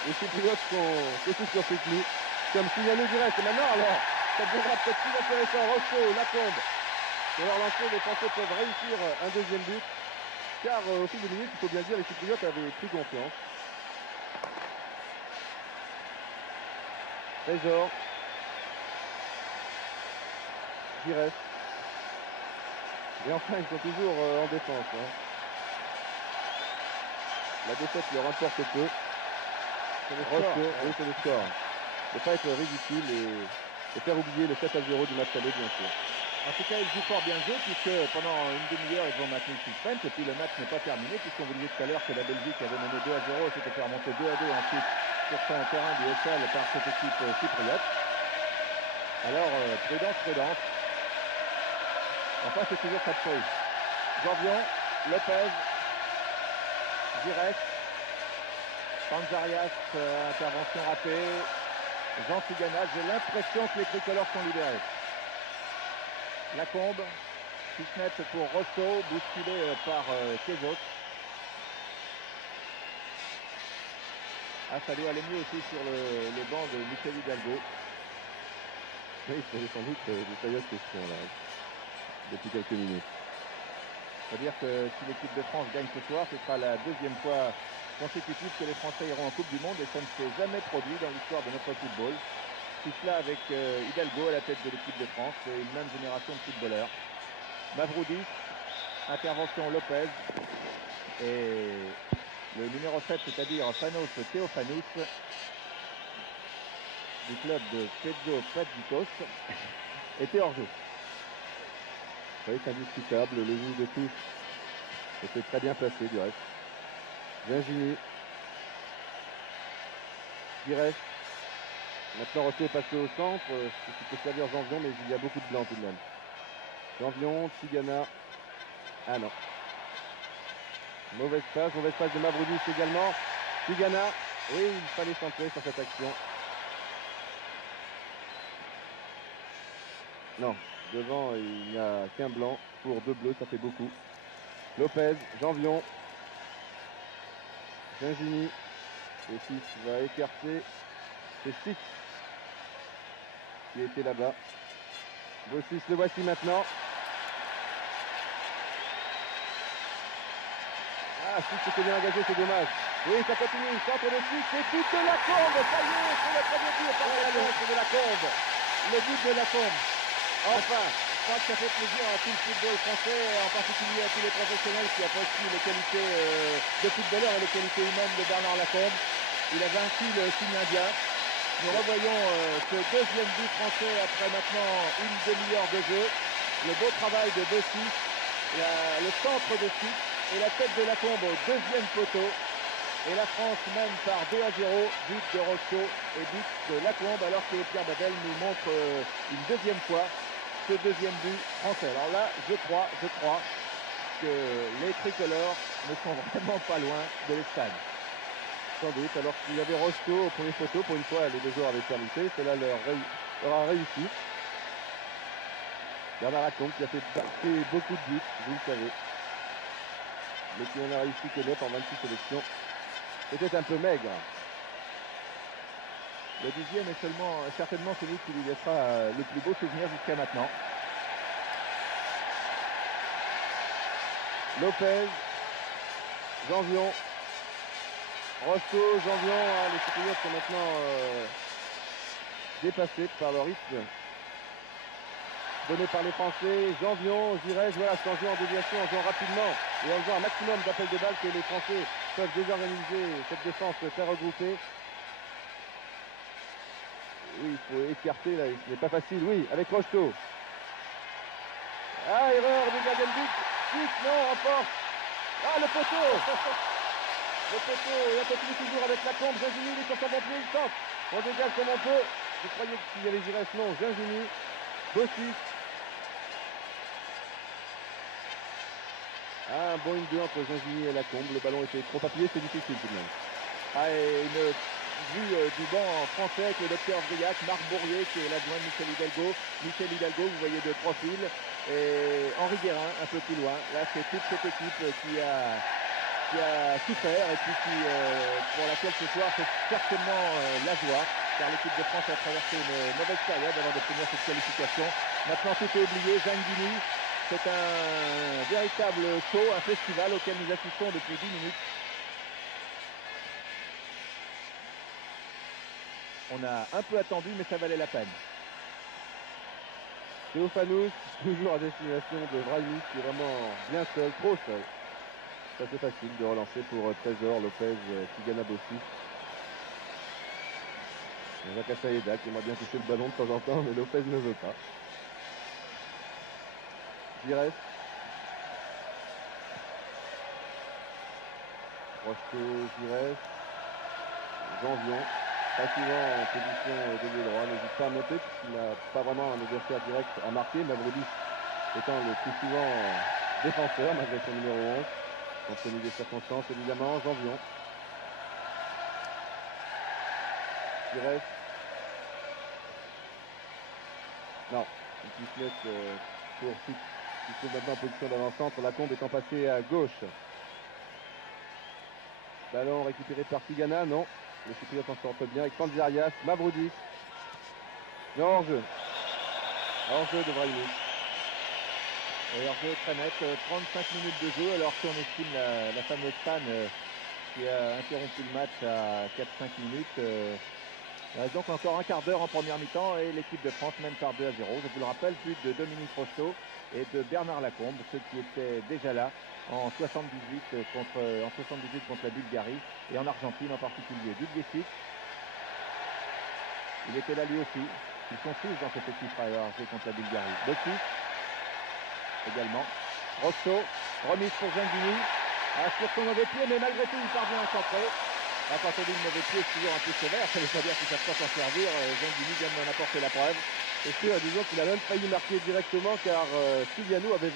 Les Cypriotes sont aussi surpris que nous. Comme signalé Giresse. Et maintenant, alors, ça deviendra peut-être plus intéressant. Rocheteau, Lacombe. Sur leur lancer, les Français peuvent réussir un deuxième but. Car au fil des minutes, il faut bien dire, les Cypriotes avaient pris confiance. Trésor. Giresse. Et enfin, ils sont toujours en défense. Hein. La défaite leur importe peu. Rocheteau, oui, c'est le score. Ne pas être ridicule et faire oublier le 7-0 du match aller, bien sûr. En tout cas, ils jouent fort bien le jeu puisque pendant une demi-heure, ils ont maintenu le suspense et puis le match n'est pas terminé puisqu'on vous disait tout à l'heure que la Belgique avait mené 2-0 et s'était fait remonter 2-2 ensuite sur son terrain du SL par cette équipe chypriote. Alors, prudence. Enfin, c'est toujours pas de bruit. Janvion, Lopez, Giresse, Panzarias, intervention ratée. Jean Tigana, j'ai l'impression que les tricolores sont libérés. Lacombe, Kisnet pour Rocheteau, bousculé par Kezos. Ah, ça doit aller mieux aussi sur le banc de Michel Hidalgo. Oui, il se posait sans doute de sérieuses questions là, depuis quelques minutes. C'est-à-dire que si l'équipe de France gagne ce soir, ce sera la deuxième fois consécutive que les Français iront en Coupe du Monde et ça ne s'est jamais produit dans l'histoire de notre football. Tout cela avec Hidalgo à la tête de l'équipe de France et une même génération de footballeurs. Mavroudis, intervention Lopez et le numéro 7, c'est-à-dire Panos Théophanous du club de Pezzo Padzikos, était hors jeu. Oui, c'est indiscutable, le jeu de tous était très bien placé du reste. Gingini. Giresse. Maintenant Rocheteau est passé au centre, ce qui peut servir Janvion, mais il y a beaucoup de blancs tout de même. Janvion, Tigana. Ah non. Mauvaise passe de Mavroudis également. Tigana. Oui, il fallait centrer sur cette action. Non, devant il n'y a qu'un blanc. Pour deux bleus, ça fait beaucoup. Lopez, Janvion. Gingini. Et 6 va écarter. C'est 6 qui était là-bas. Bossis, le voici maintenant. Ah, 6 était bien engagé, c'est dommage. Oui, ça continue, centre de 6, c'est but de Lacombe. Ça y est, c'est le premier but par la gauche de Lacombe. Le but de Lacombe. Enfin, je crois que ça fait plaisir à tout le football français, en particulier à tous les professionnels qui apprécient les qualités de footballeur et les qualités humaines de Bernard Lacombe. Il a vaincu le signe indien. Nous revoyons ce deuxième but français après maintenant une demi-heure de jeu. Le beau travail de Bossis, le centre de 6 et la tête de Lacombe au deuxième poteau. Et la France mène par 2-0, but de Rocheteau et but de Lacombe, alors que Pierre Babel nous montre une deuxième fois ce deuxième but français. Alors là, je crois que les tricolores ne sont vraiment pas loin de l'Espagne. Sans doute, alors qu'il y avait Rocheteau au premier photo, pour une fois les deux joueurs avaient permuté, cela leur a réussi. Bernard Lacombe qui a fait beaucoup de buts, vous le savez, mais qui en a réussi que 9 en 26 sélections. C'était un peu maigre. Le 10e est certainement celui qui lui laissera le plus beau souvenir jusqu'à maintenant. Lopez, Janvion, Rocheteau, Janvion, les Cypriotes sont maintenant dépassés par le rythme donné par les Français. Janvion, Giresse, voilà, c'est en jouant en déviation, en jouant rapidement et en jouant un maximum d'appels de balles que les Français peuvent désorganiser cette défense très regroupée. Oui, il faut écarter, là, ce n'est pas facile, oui, avec Rocheteau. Ah, erreur du gardien de but, 6, non, en force. Ah, le poteau. Le poteau, il a continué toujours avec Lacombe, Gingini, il est sur sa montée, il tente. On dégage comme on peut. Je croyais qu'il y avait Giresse, non, Gingini, Bossis. Ah, un bon 1-2 entre Gingini et Lacombe. Le ballon était trop appuyé, c'est difficile tout de même. Ah, et une vue du banc français avec le docteur Briac, Marc Bourrier qui est l'adjoint de Michel Hidalgo. Michel Hidalgo, vous voyez de profil, et Henri Guérin un peu plus loin. Là, c'est toute cette équipe qui a souffert et puis pour laquelle ce soir c'est certainement la joie, car l'équipe de France a traversé une mauvaise période avant d'obtenir cette qualification. Maintenant tout est oublié, Gingini, c'est un véritable show, un festival auquel nous assistons depuis 10 minutes. On a un peu attendu, mais ça valait la peine. Théophanous, toujours à destination de Brahimi, qui est vraiment bien seul, trop seul. C'est assez facile de relancer pour Trésor, Lopez, Tigana Bossi. Jacques Assaïda qui aimerait bien toucher le ballon de temps en temps, mais Lopez ne veut pas. Giresse. Rocheteau, Giresse. Janvion. Pas souvent en position d'ailier droit, n'hésite pas à monter puisqu'il n'a pas vraiment un adversaire direct à marquer. Mavroudis étant le plus souvent défenseur malgré son numéro 11. Compte tenu des circonstances évidemment. Janvion. Giresse. Non, une pistolette pour Fitz qui se trouve maintenant en position d'avant-centre. Lacombe étant passé à gauche. Ballon récupéré par Tigana, non. Le Chypriote en sortent bien avec Panzerias, Mavroudis. Mais hors-jeu. Hors-jeu de Brahimi. Et hors-jeu très net, 35 minutes de jeu, alors qu'on estime la fameuse panne qui a interrompu le match à 4-5 minutes. Il reste donc encore un quart d'heure en première mi-temps et l'équipe de France mène par 2-0. Je vous le rappelle, but de Dominique Rocheteau et de Bernard Lacombe, ceux qui étaient déjà là en 78 contre la Bulgarie et en Argentine en particulier. Didier Six, il était là lui aussi. Ils sont tous dans cette équipe à avoir joué contre la Bulgarie. Bossis également. Rocheteau, remise pour Gingini. Sur son mauvais pied, mais malgré tout il parvient à centrer. Quand on dit le mauvais pied, c'est toujours un peu sévère, ça veut pas dire qu'il ne savent pas s'en servir. Gingini vient d'en apporter la preuve. C'est sûr, disons qu'il a même failli marquer directement car Sylviano avait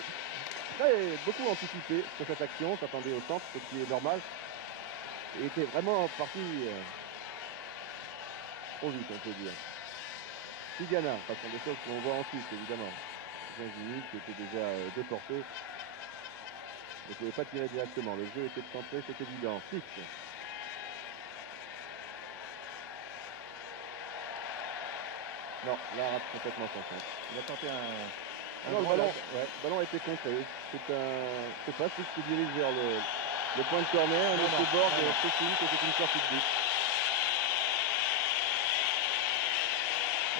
beaucoup anticipé sur cette action, s'attendait au centre, ce qui est normal. Et était vraiment parti trop vite, on peut dire. Tigana, ce sont des choses qu'on voit ensuite, évidemment. Gingini qui était déjà déporté ne pouvait pas tirer directement. Le jeu était centré, c'est évident. 6. Non, là, rate complètement son centre. Il a tenté un non, le ballon a été contré. C'est pas ce qui dirige vers le point de corner, un autre bord de Fessing, que c'est une sortie de but.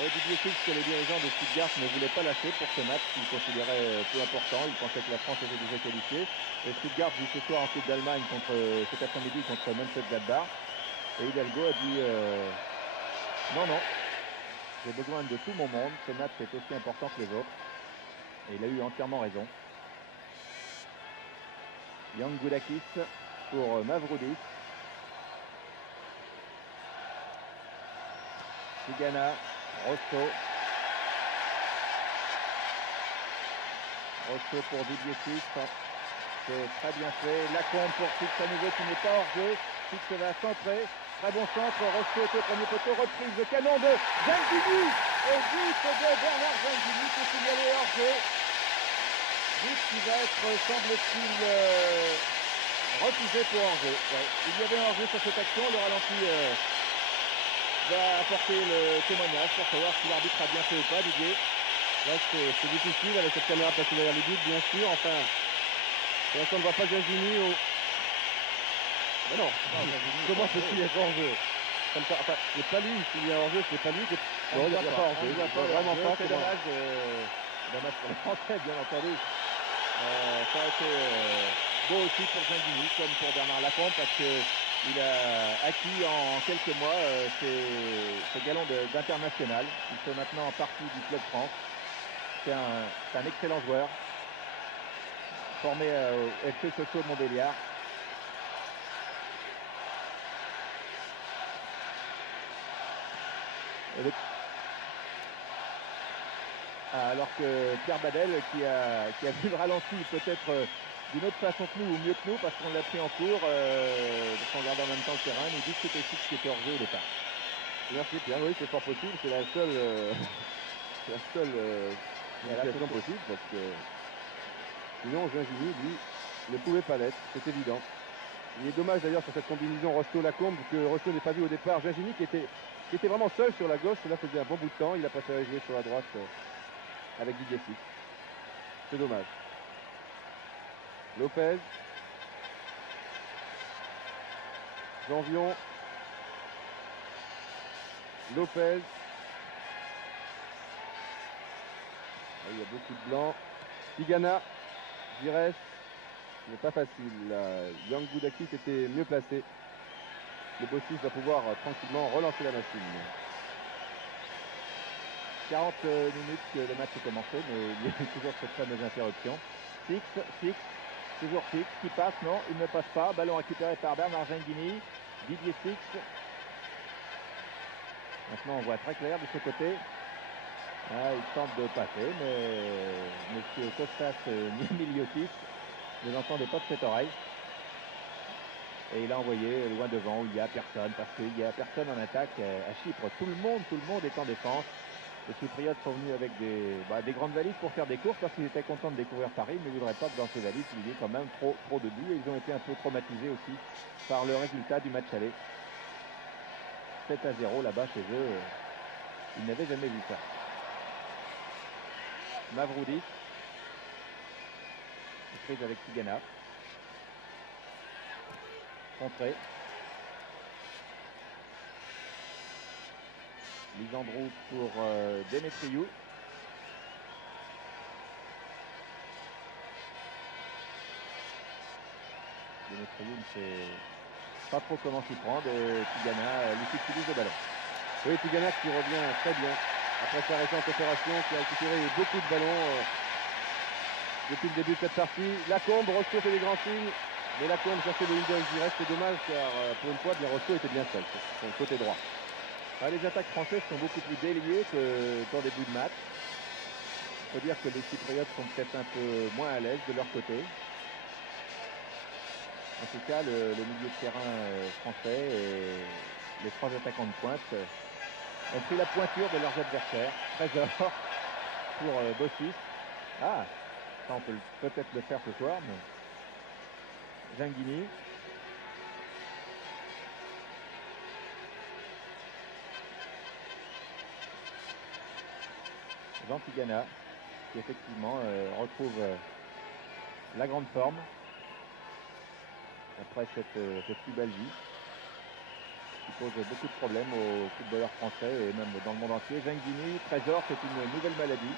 Didier Fix, que les dirigeants de Stuttgart ne voulaient pas lâcher pour ce match qu'ils considéraient peu important. Ils pensaient que la France était déjà qualifiée. Et Stuttgart joue ce soir en Coupe d'Allemagne cet après-midi contre Mönchengladbach. Et Hidalgo a dit non, j'ai besoin de tout mon monde. Ce match est aussi important que les autres. Et il a eu entièrement raison. Yangoudakis pour Mavroudis. Tigana, Rocheteau. Rocheteau pour Didier Fix. C'est très bien fait. Lacombe pour Fix à nouveau qui n'est pas hors jeu. Fix va centrer. Très bon centre. Rocheteau était au premier poteau. Reprise de canon de Gingini. Et but de Bernard Gingini qui est signalé hors jeu. But qui va être, semble-t-il, refusé pour hors-jeu. Ouais. Il y avait un hors-jeu sur cette action. Le ralenti va apporter le témoignage pour savoir si l'arbitre a bien fait ou pas, Didier. Là, c'est difficile avec cette caméra placée derrière les buts, bien sûr. Enfin, pour l'instant, on ne voit pas Gingini au... Mais non, comment peut-il être hors-jeu comme ça, enfin, c'est pas lui, s'il y a hors-jeu, c'est pas lui. Non, il n'y a pas hors-jeu. On ne voit pas vraiment pas. C'est dommage. Dommage pour les Français, bien entendu. Ça a été beau aussi pour Gingini, comme pour Bernard Lacombe, parce qu'il a acquis en quelques mois ce galon d'international. Il fait maintenant partie du Club France. C'est un excellent joueur, formé au FC Sochaux Montbéliard. Alors que Pierre Badel, qui a vu le ralenti peut-être d'une autre façon que nous, ou mieux que nous, parce qu'on l'a pris en cours, parce qu'on regardait en même temps le terrain, nous dit que c'était Fix qui était hors jeu au départ. Merci Pierre, oui c'est fort possible, c'est la seule, situation possible, parce que sinon Gingini, lui, ne pouvait pas l'être, c'est évident. Il est dommage d'ailleurs sur cette combinaison Rocheteau-Lacombe que Rocheteau n'ait pas vu au départ Gingini qui était vraiment seul sur la gauche, cela faisait un bon bout de temps, il a préféré jouer sur la droite avec Didier Fix. C'est dommage. Lopez. Janvion. Lopez. Ah, il y a beaucoup de blancs. Tigana. Giresse. Ce n'est pas facile. Young Boudakis était mieux placé. Le Bossis va pouvoir tranquillement relancer la machine. 40 minutes que le match est commencé, mais il y a toujours cette fameuse interruption. Fix, toujours Fix, qui passe, non, il ne passe pas. Ballon récupéré par Bernard Gingini. Didier Fix. Maintenant, on voit très clair de ce côté. Ah, il tente de passer, mais M. Kostas Miliotis ne l'entendait pas de cette oreille. Et il a envoyé loin devant où il n'y a personne, parce qu'il n'y a personne en attaque à Chypre. Tout le monde est en défense. Les Chypriotes sont venus avec des grandes valises pour faire des courses parce qu'ils étaient contents de découvrir Paris, mais ils ne voudraient pas que dans ces valises il y ait quand même trop de buts. Et ils ont été un peu traumatisés aussi par le résultat du match aller. 7-0 là-bas chez eux. Ils n'avaient jamais vu ça. Mavroudi. Prise avec Tigana. Contré. Lisandrou pour Demetriou. Demetriou ne sait pas trop comment s'y prendre et Tigana lui utilise le ballon. Oui, Tigana qui revient très bien après sa récente opération, qui a récupéré beaucoup de ballons depuis le début de cette partie. Lacombe, Rocheteau fait des grands signes, mais Lacombe cherchait le Windows direct, c'est dommage car pour une fois, bien Rocheteau était bien seul sur son côté droit. Les attaques françaises sont beaucoup plus déliées qu'en début de match. Il faut dire que les Chypriotes sont peut-être un peu moins à l'aise de leur côté. En tout cas, le milieu de terrain français et les trois attaquants de pointe ont pris la pointure de leurs adversaires. Trésor pour Bossis. Ah, ça on peut peut-être le faire ce soir, mais Gingini. Jean Tigana, qui effectivement retrouve la grande forme après cette pubalgie qui pose beaucoup de problèmes aux footballeurs français et même dans le monde entier. Gingini, Trésor, c'est une nouvelle maladie.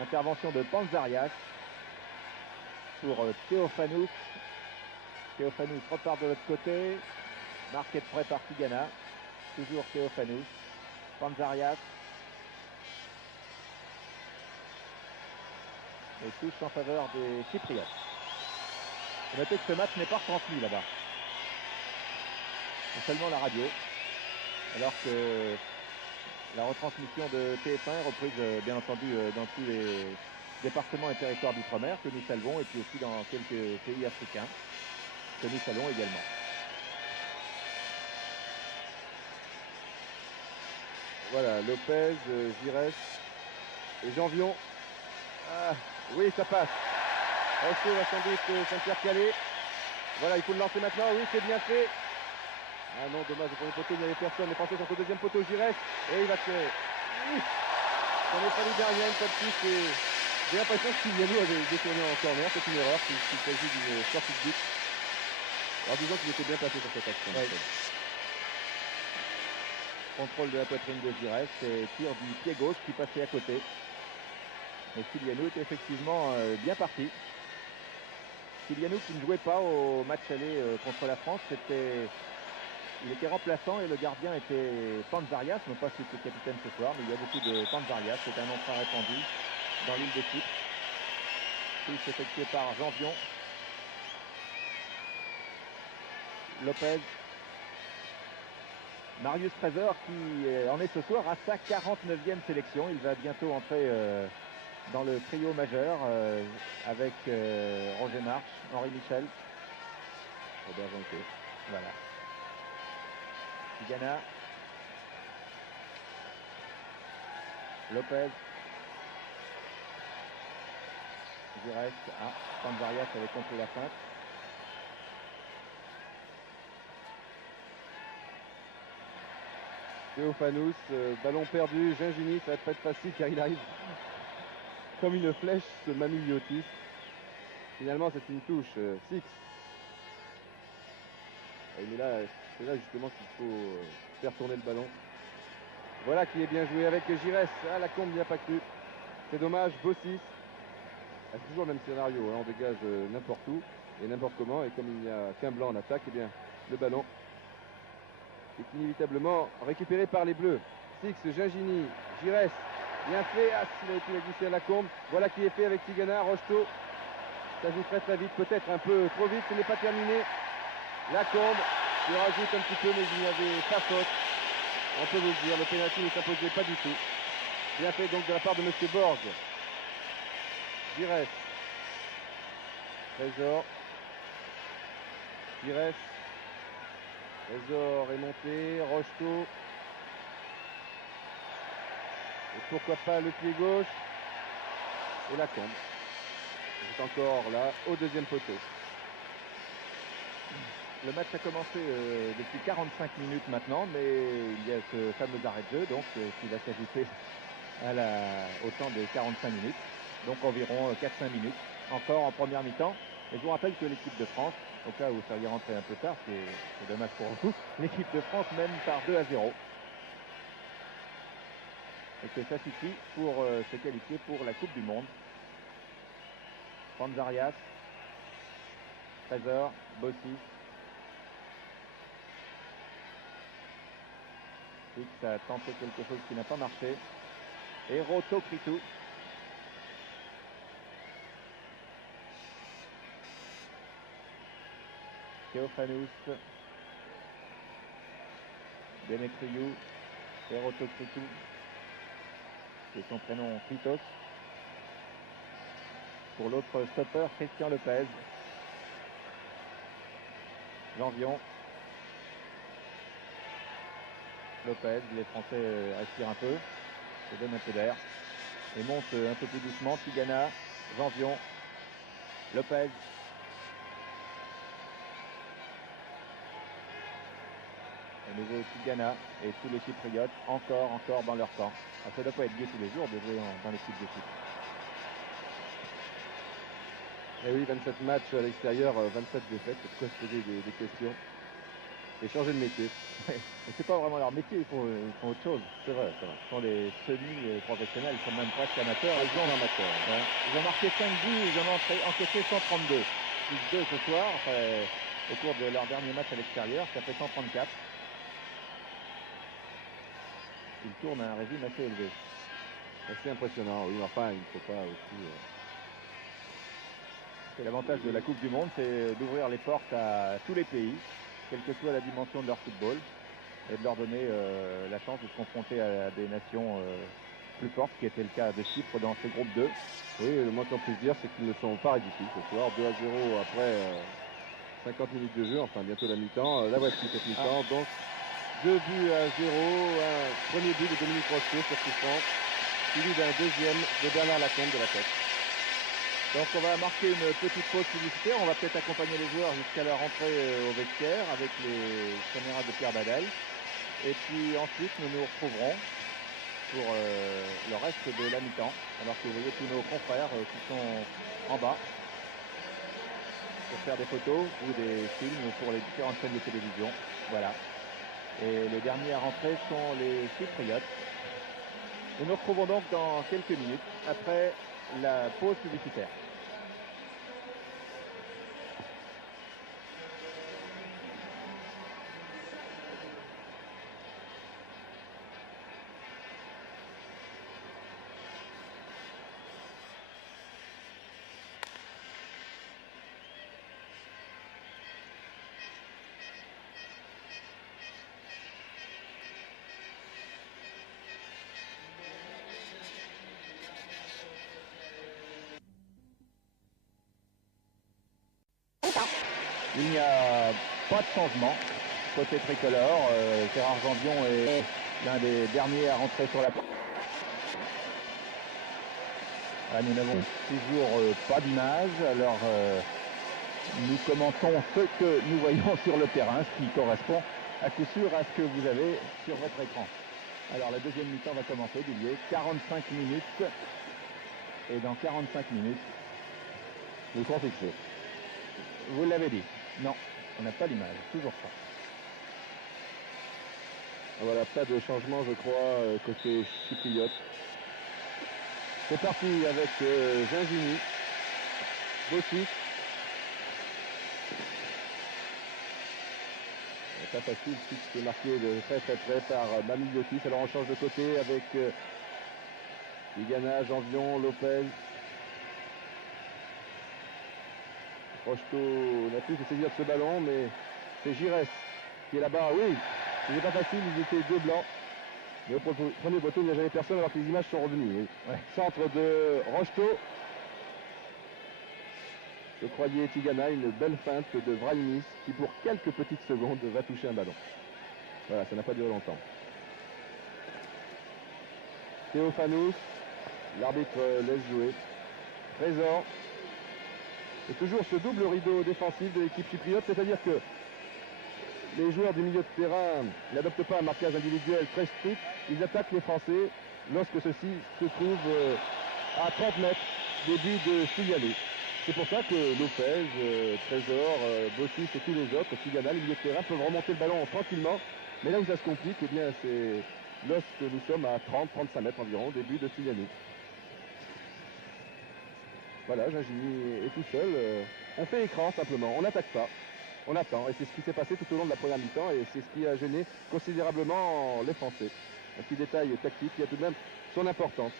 Intervention de Panzarias pour Théophanous. Théophanous repart de l'autre côté. Marqué de près par Tigana. Toujours Théophanous. Panzarias. Et touche en faveur des Chypriotes. Notez que ce match n'est pas retransmis là-bas. C'est seulement la radio. Alors que la retransmission de TF1 est reprise bien entendu dans tous les départements et territoires d'outre-mer que nous saluons et puis aussi dans quelques pays africains que nous saluons également. Voilà, Lopez, Giresse et Janvion. Ah, oui, ça passe. Rocheteau va sans doute s'en faire caler. Voilà, il faut le lancer maintenant. Oui, c'est bien fait. Ah non, dommage, au premier poteau, il n'y avait personne. Les Français sont au deuxième poteau, Giresse. Et il va tirer. Oui. Ça n'est pas derrière une fois de plus. J'ai l'impression que Kylianou avait détourné en corner. C'est une erreur puisqu'il s'agit d'une sortie de but. En disant qu'il était bien placé sur cette action. Oui. Contrôle de la poitrine de Giresse et tir du pied gauche qui passait à côté. Et Kylianou était effectivement bien parti. Kylianou qui ne jouait pas au match aller contre la France, il était remplaçant et le gardien était Panzarias, non pas celui qui est capitaine ce soir, mais il y a beaucoup de Panzarias, c'est un nom très répandu dans l'île de Chypre. Touche effectué par Janvion. Lopez. Marius Fraser qui en est ce soir à sa 49e sélection. Il va bientôt entrer dans le trio majeur avec Roger March, Henri Michel, Robert Jonquet. voilà. Tigana, Lopez, Giresse, Panzarias avait compris la feinte. Théophanous, ballon perdu, Gingini, ça va pas être facile car il arrive comme une flèche, ce Manu Liotis. Finalement, c'est une touche, Six. Mais là, c'est là justement qu'il faut faire tourner le ballon. Voilà qui est bien joué avec Giresse. Ah, la combe n'y a pas cru. C'est dommage, Bossis. Ah, c'est toujours le même scénario, hein, on dégage n'importe où et n'importe comment. Et comme il n'y a qu'un blanc en attaque, eh bien, le ballon est inévitablement récupéré par les Bleus. Six, Gingini, Giresse, bien fait. Ah, s'il avait pu la glisser à la combe. Voilà qui est fait avec Tigana, Rocheteau. Ça joue très vite, peut-être un peu trop vite, ce n'est pas terminé. La combe, je rajoute un petit peu, mais il n'y avait pas faute. On peut vous le dire, le pénalty ne s'imposait pas du tout. Bien fait donc de la part de M. Borg. Giresse. Trésor. Giresse. Trésor est monté. Rocheteau. Et pourquoi pas le pied gauche. Et la combe. C'est encore là, au deuxième poteau. Le match a commencé depuis 45 minutes maintenant, mais il y a ce fameux arrêt de jeu donc, qui va s'ajouter au temps des 45 minutes. Donc environ 4-5 minutes encore en première mi-temps. Et je vous rappelle que l'équipe de France, au cas où vous seriez rentré un peu tard, c'est dommage pour vous, l'équipe de France mène par 2-0. Et que ça suffit pour se qualifier pour la Coupe du Monde. Panzarias, Trésor, Bossis. Fix a tenté quelque chose qui n'a pas marché. Et Roto Kritou. Théophanous. Demetriou. Et Roto Kritou. C'est son prénom Kritos. Pour l'autre stopper, Christian Lopez. Janvion. Lopez, les Français respirent un peu, se donnent un peu d'air et montent un peu plus doucement. Tigana, Janvion, Lopez. À nouveau Tigana et tous les Chypriotes encore dans leur camp. Ah, ça ne doit pas être gai tous les jours de jouer dans l'équipe de Chypre. Et oui, 27 matchs à l'extérieur, 27 défaites, pourquoi se poser des questions et changer de métier. C'est pas vraiment leur métier, ils font autre chose. C'est vrai. Ils sont des semi-professionnels, ils sont même presque amateurs. Ils ont marqué 5 buts, ils en ont encaissé 132. Plus 2 ce soir, au cours de leur dernier match à l'extérieur, ça fait 134. Ils tournent à un régime assez élevé. Assez impressionnant, oui, enfin, il ne faut pas aussi... C'est l'avantage de la Coupe du Monde, c'est d'ouvrir les portes à tous les pays, quelle que soit la dimension de leur football, et de leur donner la chance de se confronter à des nations plus fortes, qui était le cas de Chypre dans ce groupe 2. Oui, le moins qu'on puisse dire, c'est qu'ils ne sont pas ridicules ce soir. 2-0 après 50 minutes de jeu, enfin bientôt la mi-temps. La voici cette mi-temps, donc 2 buts à 0. Un premier but de Dominique Rocheteau sur coup franc, suivi d'un deuxième de Bernard Lacombe de la tête. Donc on va marquer une petite pause publicitaire, on va peut-être accompagner les joueurs jusqu'à leur entrée au vestiaire avec les caméras de Pierre Badel. Et puis ensuite nous nous retrouverons pour le reste de la mi-temps, alors que vous voyez tous nos confrères qui sont en bas pour faire des photos ou des films pour les différentes chaînes de télévision. Voilà. Et les derniers à rentrer sont les Chypriotes. Nous nous retrouvons donc dans quelques minutes après la pause publicitaire. Il n'y a pas de changement côté tricolore. Gérard Janvion est l'un des derniers à rentrer sur la... Ah, nous n'avons toujours pas d'image, alors nous commentons ce que nous voyons sur le terrain, ce qui correspond à coup sûr à ce que vous avez sur votre écran. Alors la deuxième mi-temps va commencer, Didier, 45 minutes, et dans 45 minutes, nous serons fixés. Vous l'avez dit, non, on n'a pas d'image, toujours pas. Voilà, pas de changement, je crois, côté chypriote. C'est parti avec Gingini, Bossis. Pas facile, c'est marqué de très très près par Mamiliotis. Alors on change de côté avec Tigana, Janvion, Lopez. Rocheteau n'a plus de saisir ce ballon, mais c'est Giresse qui est là-bas. Oui, c'était pas facile, ils étaient deux blancs. Mais au premier poteau, il n'y a jamais personne alors que les images sont revenues. Ouais. Centre de Rocheteau. Je croyais Tigana, une belle feinte de Vrainis qui pour quelques petites secondes va toucher un ballon. Voilà, ça n'a pas duré longtemps. Théophanous, l'arbitre laisse jouer. Trésor. Et toujours ce double rideau défensif de l'équipe chypriote, c'est-à-dire que les joueurs du milieu de terrain n'adoptent pas un marquage individuel très strict, ils attaquent les Français lorsque ceux-ci se trouvent à 30 mètres des buts de Sigalé. C'est pour ça que Lopez, Trésor, Bossis et tous les autres, Tigana, les milieux de terrain peuvent remonter le ballon tranquillement. Mais là où ça se complique, eh bien c'est lorsque nous sommes à 30-35 mètres environ des buts de Sigalé. Voilà, Gingini est tout seul. On fait écran simplement, on n'attaque pas. On attend, et c'est ce qui s'est passé tout au long de la première mi-temps, et c'est ce qui a gêné considérablement les Français. Un petit détail tactique qui a tout de même son importance.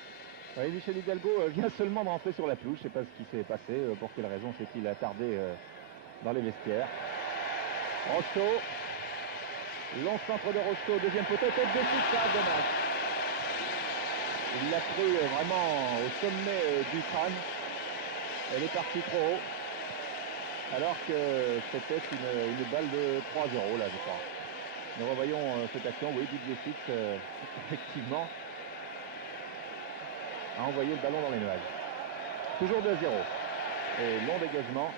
Oui, Michel Hidalgo vient seulement de rentrer sur la pelouse. Je ne sais pas ce qui s'est passé, pour quelle raison s'est-il attardé dans les vestiaires. Rocheteau, long centre de Rocheteau, deuxième poteau, tête de fixe, ça, dommage. Il l'a pris vraiment au sommet du crâne. Elle est partie trop haut. Alors que c'était une balle de 3-0 là, je crois. Nous revoyons cette action, oui, Didier Fix, effectivement, a envoyé le ballon dans les nuages. Toujours 2-0. Et long dégagement.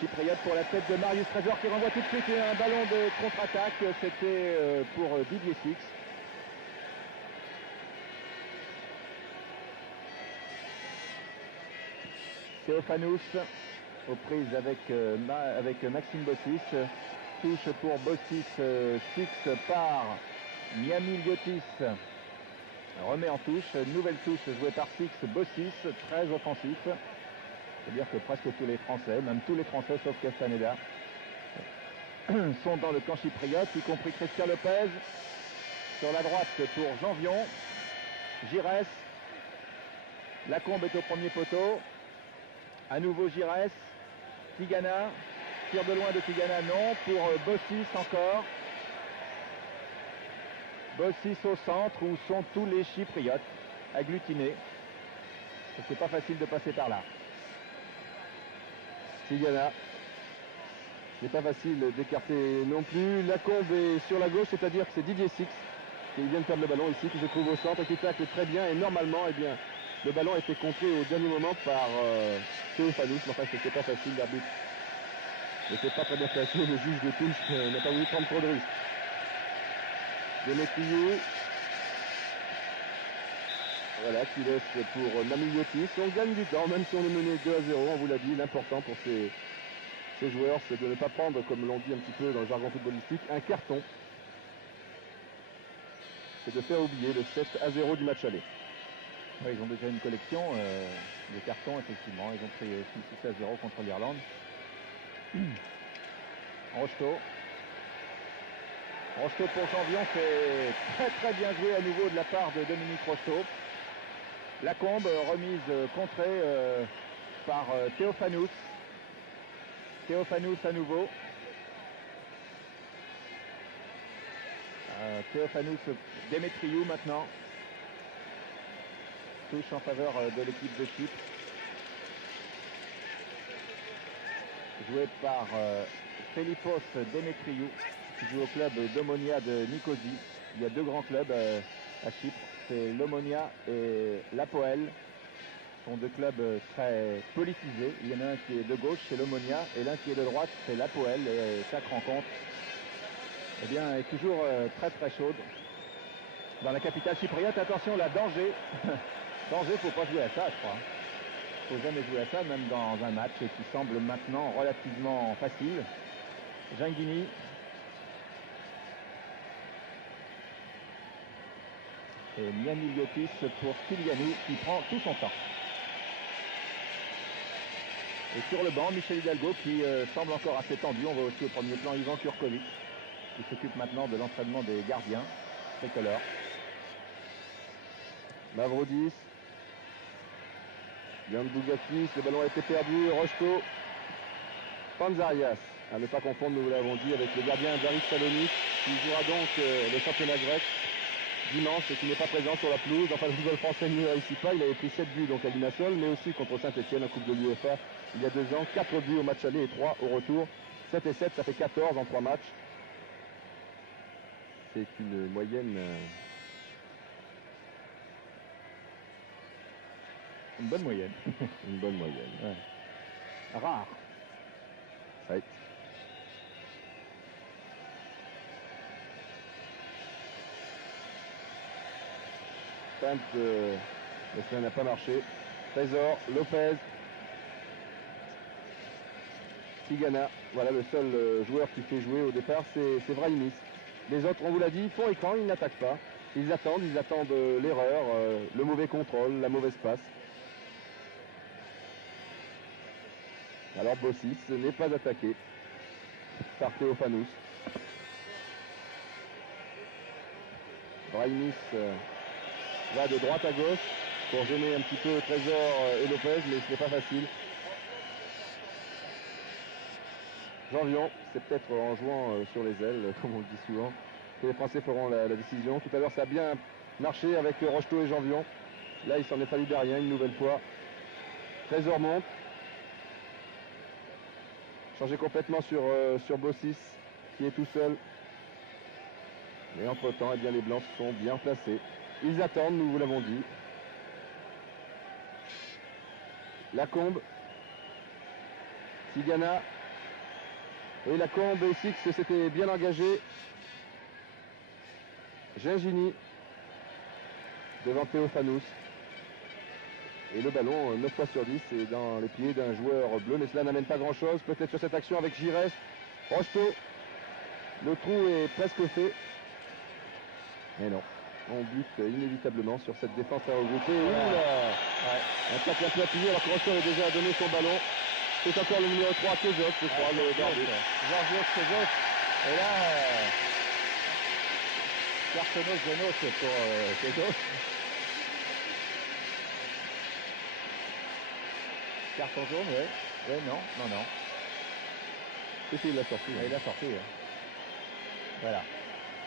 Chypriote pour la tête de Marius Trésor qui renvoie tout de suite un ballon de contre-attaque. C'était pour Didier Fix. Théophanous aux prises avec Maxime Bossis. Touche pour Bossis, Fix par Miami Liotis. Remet en touche, nouvelle touche jouée par Fix, Bossis, très offensif. C'est-à-dire que presque tous les Français, même tous les Français sauf Castaneda, sont dans le camp chypriote, y compris Christian Lopez. Sur la droite pour Janvion, Giresse. Lacombe est au premier poteau. À nouveau Giresse, Tigana, tir de loin de Tigana, non, pour Bossis encore. Bossis au centre où sont tous les Chypriotes agglutinés. C'est pas facile de passer par là. Tigana. C'est pas facile d'écarter non plus. Lacombe est sur la gauche, c'est-à-dire que c'est Didier Six qui vient de perdre le ballon ici, qui se trouve au centre et qui tacle très bien. Et normalement, eh bien, le ballon a été contré au dernier moment par Théophanous. Mais enfin, c'était pas facile, l'arbitre. Mais c'est pas très bien placé, le juge de touche n'a pas voulu prendre trop de risques. Demetriou. Voilà, qui laisse pour Mamiliotis. On gagne du temps, même si on est mené 2-0, on vous l'a dit, l'important pour ces joueurs, c'est de ne pas prendre, comme l'on dit un petit peu dans le jargon footballistique, un carton. C'est de faire oublier le 7-0 du match aller. Oui, ils ont déjà une collection de cartons, effectivement. Ils ont pris 6-0 contre l'Irlande. Rocheteau. Rocheteau pour Janvion, c'est très très bien joué à nouveau de la part de Dominique Rocheteau. Lacombe, remise contrée par Théophanous. Théophanous à nouveau. Théophanous, Demetriou maintenant. Touche en faveur de l'équipe de Chypre. joué par Felipos Demetriou, qui joue au club d'Omonia de Nicosie. Il y a deux grands clubs à Chypre, c'est l'Omonia et l'Apoel. Ce sont deux clubs très politisés. Il y en a un qui est de gauche, c'est l'Omonia, et l'un qui est de droite, c'est l'Apoel. Et chaque rencontre eh bien, est toujours très très chaude. Dans la capitale chypriote, attention là, danger. Danger, faut pas jouer à ça, je crois. Faut jamais jouer à ça, même dans un match qui semble maintenant relativement facile. Gingini. Et Mianiliotis pour Stylianou qui prend tout son temps. Et sur le banc, Michel Hidalgo qui semble encore assez tendu. On voit aussi au premier plan Ivan Kurkovic qui s'occupe maintenant de l'entraînement des gardiens tricolores. Mavrodis. Yann Bougakis, le ballon a été perdu. Rocheteau. Panzarias. À ne pas confondre, nous l'avons dit, avec le gardien d'Aris Salonis qui jouera donc le championnat grec dimanche et qui n'est pas présent sur la pelouse. Enfin, le football français ne réussit pas. Il avait pris 7 buts donc à Limassol, mais aussi contre Saint-Etienne en Coupe de l'UEFA il y a 2 ans. 4 buts au match aller et 3 au retour. 7 et 7, ça fait 14 en 3 matchs. C'est une moyenne... Une bonne moyenne. Une bonne moyenne. Ouais. Rare. Ouais. Feinte, mais cela n'a pas marché. Trésor, Lopez, Tigana. Voilà le seul joueur qui fait jouer au départ, c'est Brahimi. Les autres, on vous l'a dit, font écran, ils n'attaquent pas. Ils attendent l'erreur, le mauvais contrôle, la mauvaise passe. Alors Bossis n'est pas attaqué par Théophanous. Brahimi va de droite à gauche pour gêner un petit peu Trésor et Lopez, mais ce n'est pas facile. Jean-Vion, c'est peut-être en jouant sur les ailes, comme on le dit souvent, que les Français feront la décision. Tout à l'heure, ça a bien marché avec Rocheteau et Jean-Vion. Là, il s'en est fallu derrière une nouvelle fois. Trésor monte. Changé complètement sur Bossis, qui est tout seul. Mais entre-temps, eh bien, les Blancs sont bien placés. Ils attendent, nous vous l'avons dit. Lacombe. Tigana. Et Lacombe et Six s'étaient bien engagés. Gingini. Devant Théophanous. Et le ballon, 9 fois sur 10, est dans les pieds d'un joueur bleu. Mais cela n'amène pas grand-chose. Peut-être sur cette action avec Giresse. Rocheteau. Le trou est presque fait. Mais non. On bute inévitablement sur cette défense à regrouper. Un tacle un peu appuyé alors que Rocheteau a déjà donné son ballon. C'est encore le numéro 3, Kezos, je crois, le gardien. Georgios Kezos. Et là, Cartonos Genos pour Kezos. Carton jaune, oui. Oui, non. Et il l'a sorti. Il a sorti. Hein. Voilà.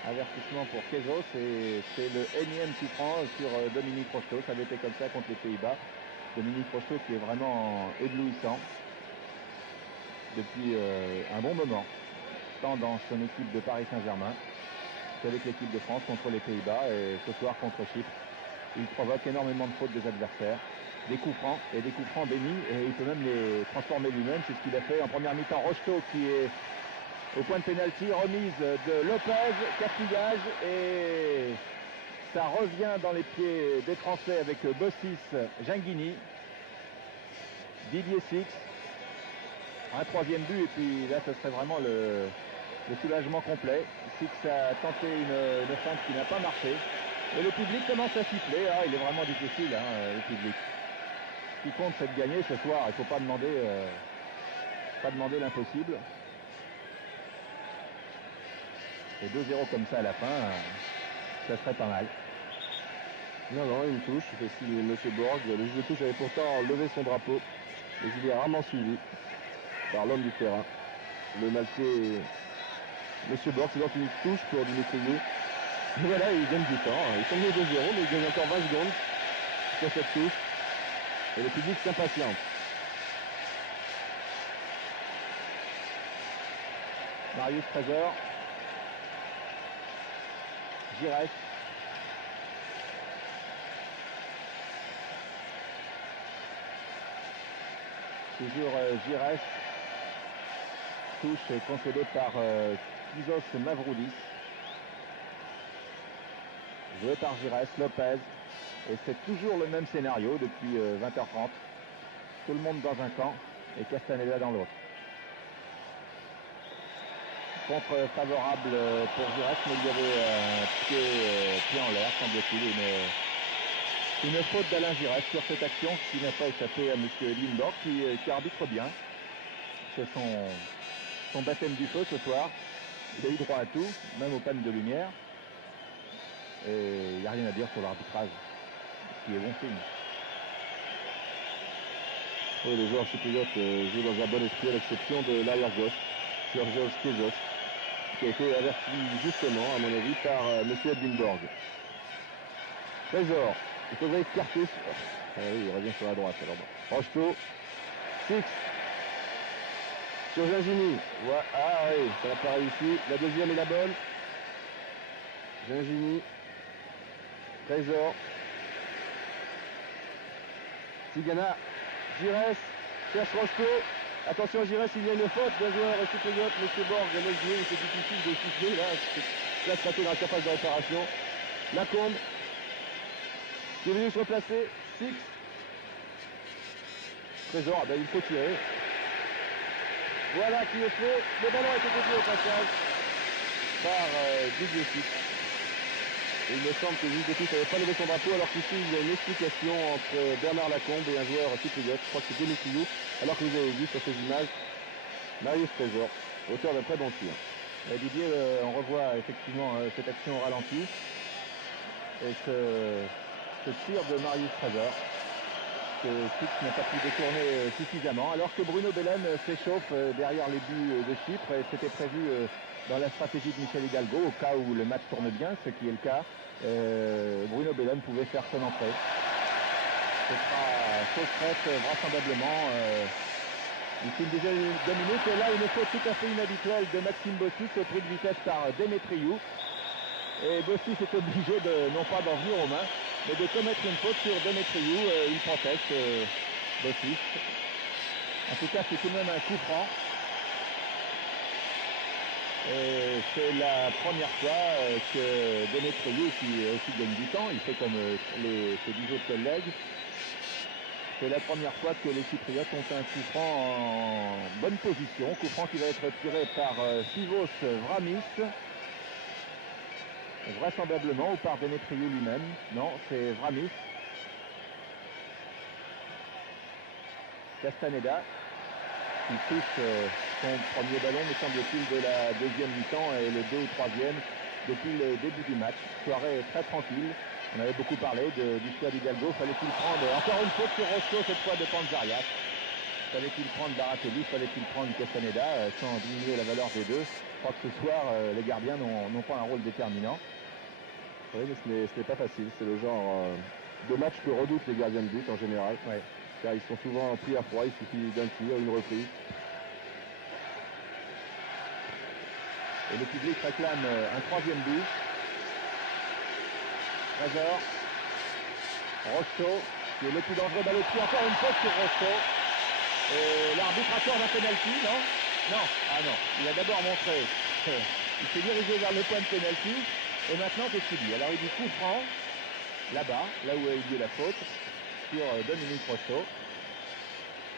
Avertissement pour Kezos et c'est le énième coup franc sur Dominique Rocheteau. Ça avait été comme ça contre les Pays-Bas. Dominique Rocheteau qui est vraiment éblouissant depuis un bon moment, tant dans son équipe de Paris Saint-Germain qu'avec l'équipe de France contre les Pays-Bas et ce soir contre Chypre. Il provoque énormément de fautes des adversaires, des coups francs et des coups francs bénis et il peut même les transformer lui-même. C'est ce qu'il a fait en première mi-temps. Rocheteau qui est au point de pénalty, remise de Lopez, capillage et ça revient dans les pieds des Français avec Bossis, Gingini, Didier Six. Un troisième but et puis là ce serait vraiment le soulagement complet. Six a tenté une feinte qui n'a pas marché. Et le public commence à siffler. Ah, il est vraiment difficile le public. Ce qui compte c'est de gagner ce soir. Il ne faut pas demander l'impossible. Et 2-0 comme ça à la fin, ça serait pas mal. Non, une touche, fait signe M. Borg. Le juge de touche avait pourtant levé son drapeau, mais il est rarement suivi par l'homme du terrain. Le Maltais, M. Borg, c'est donc une touche pour Dimitriou. Et voilà, il gagne du temps. Ils sont mis 2-0, mais il gagne encore 20 secondes sur cette touche. Et le public s'impatiente. Marius Trésor. Giresse. Toujours Giresse. Touche concédée par Kizos Mavroudis. Joué par Giresse, Lopez. Et c'est toujours le même scénario depuis 20h30. Tout le monde dans un camp et Castaneda dans l'autre. Contre favorable pour Giresse, mais il y avait un pied en l'air, semble-t-il. Une faute d'Alain Giresse sur cette action qui n'a pas échappé à M. Lindborg qui arbitre bien. C'est son baptême du feu ce soir. Il a eu droit à tout, même aux pannes de lumière. Et il n'y a rien à dire sur l'arbitrage, ce qui est bon signe. Oui, les joueurs chypriotes jouent dans un bon esprit, à l'exception de l'arrière-gauche, Georgios Kezos, qui a été averti justement, à mon avis, par M. Edinborg. Trésor, il faudrait écarter. Ah oui, il revient sur la droite. Alors, Rocheteau, Six, sur Gingini. Ouais, ah oui, ça n'a pas réussi. La deuxième est la bonne. Gingini, Trésor, Tigana, Giresse, cherche Rocheteau. Attention Giresse, il y a une faute d'un joueur chypriote, M. Borg, laisse jouer, c'est difficile de siffler là, se passer dans la surface de réparation. Lacombe, qui est venu se replacer, Six. Trésor, ben, il faut tirer. Voilà qui est fait. Le ballon a été dévié au passage par Didier Six. Il me semble que Didier Six n'avait pas levé son drapeau, alors qu'ici il y a une explication entre Bernard Lacombe et un joueur chypriote. Je crois que c'est Demetriou, alors que vous avez vu sur ces images Marius Trésor, auteur d'un très bon tir. Didier, on revoit effectivement cette action au ralenti. Et ce tir de Marius Trésor, que Six n'a pas pu détourner suffisamment, alors que Bruno Bellem s'échauffe derrière les buts de Chypre, et c'était prévu dans la stratégie de Michel Hidalgo, au cas où le match tourne bien, ce qui est le cas, Bruno Bellem pouvait faire son entrée. Ce sera chose faite vraisemblablement d'ici une dizaine de minutes. Et là, une faute tout à fait inhabituelle de Maxime Bossis, pris de vitesse par Demetriou. Et Bossis est obligé de, non pas d'en venir aux mains, mais de commettre une faute sur Demetriou. Il proteste, Bossis. En tout cas, c'est tout de même un coup franc. Et c'est la première fois que Demetriou, qui aussi gagne du temps, il fait comme ses 10 autres collègues, c'est la première fois que les Chypriotes ont un coup franc en bonne position. Coup franc qui va être tiré par Sivos Vramis, vraisemblablement, ou par Demetriou lui-même. Non, c'est Vramis. Castaneda, qui touche son premier ballon, me semble-t-il, de la deuxième mi-temps et le 2 ou 3e depuis le début du match. Soirée très tranquille. On avait beaucoup parlé du choix d'Hidalgo. Fallait-il prendre encore une faute sur Rocheteau, cette fois de Panzarias. Fallait-il prendre Baratelli, fallait-il prendre Castaneda, sans diminuer la valeur des deux. Je crois que ce soir, les gardiens n'ont pas un rôle déterminant. Oui, mais ce n'est pas facile. C'est le genre de match que redoutent les gardiens de but en général. Ouais. Car ils sont souvent pris à froid, il suffit d'un tir, une reprise. Et le public réclame un troisième but. Trésor. Rocheteau, qui est le plus dangereux balle au pied. Encore une faute sur Rocheteau. Et l'arbitre accorde un penalty, non? Non. Ah non. Il a d'abord montré. Il s'est dirigé vers le point de penalty. Et maintenant, qu'est-ce qu'il dit? Alors il dit coup franc, là-bas, là où a eu lieu la faute, sur Dominique Rocheteau.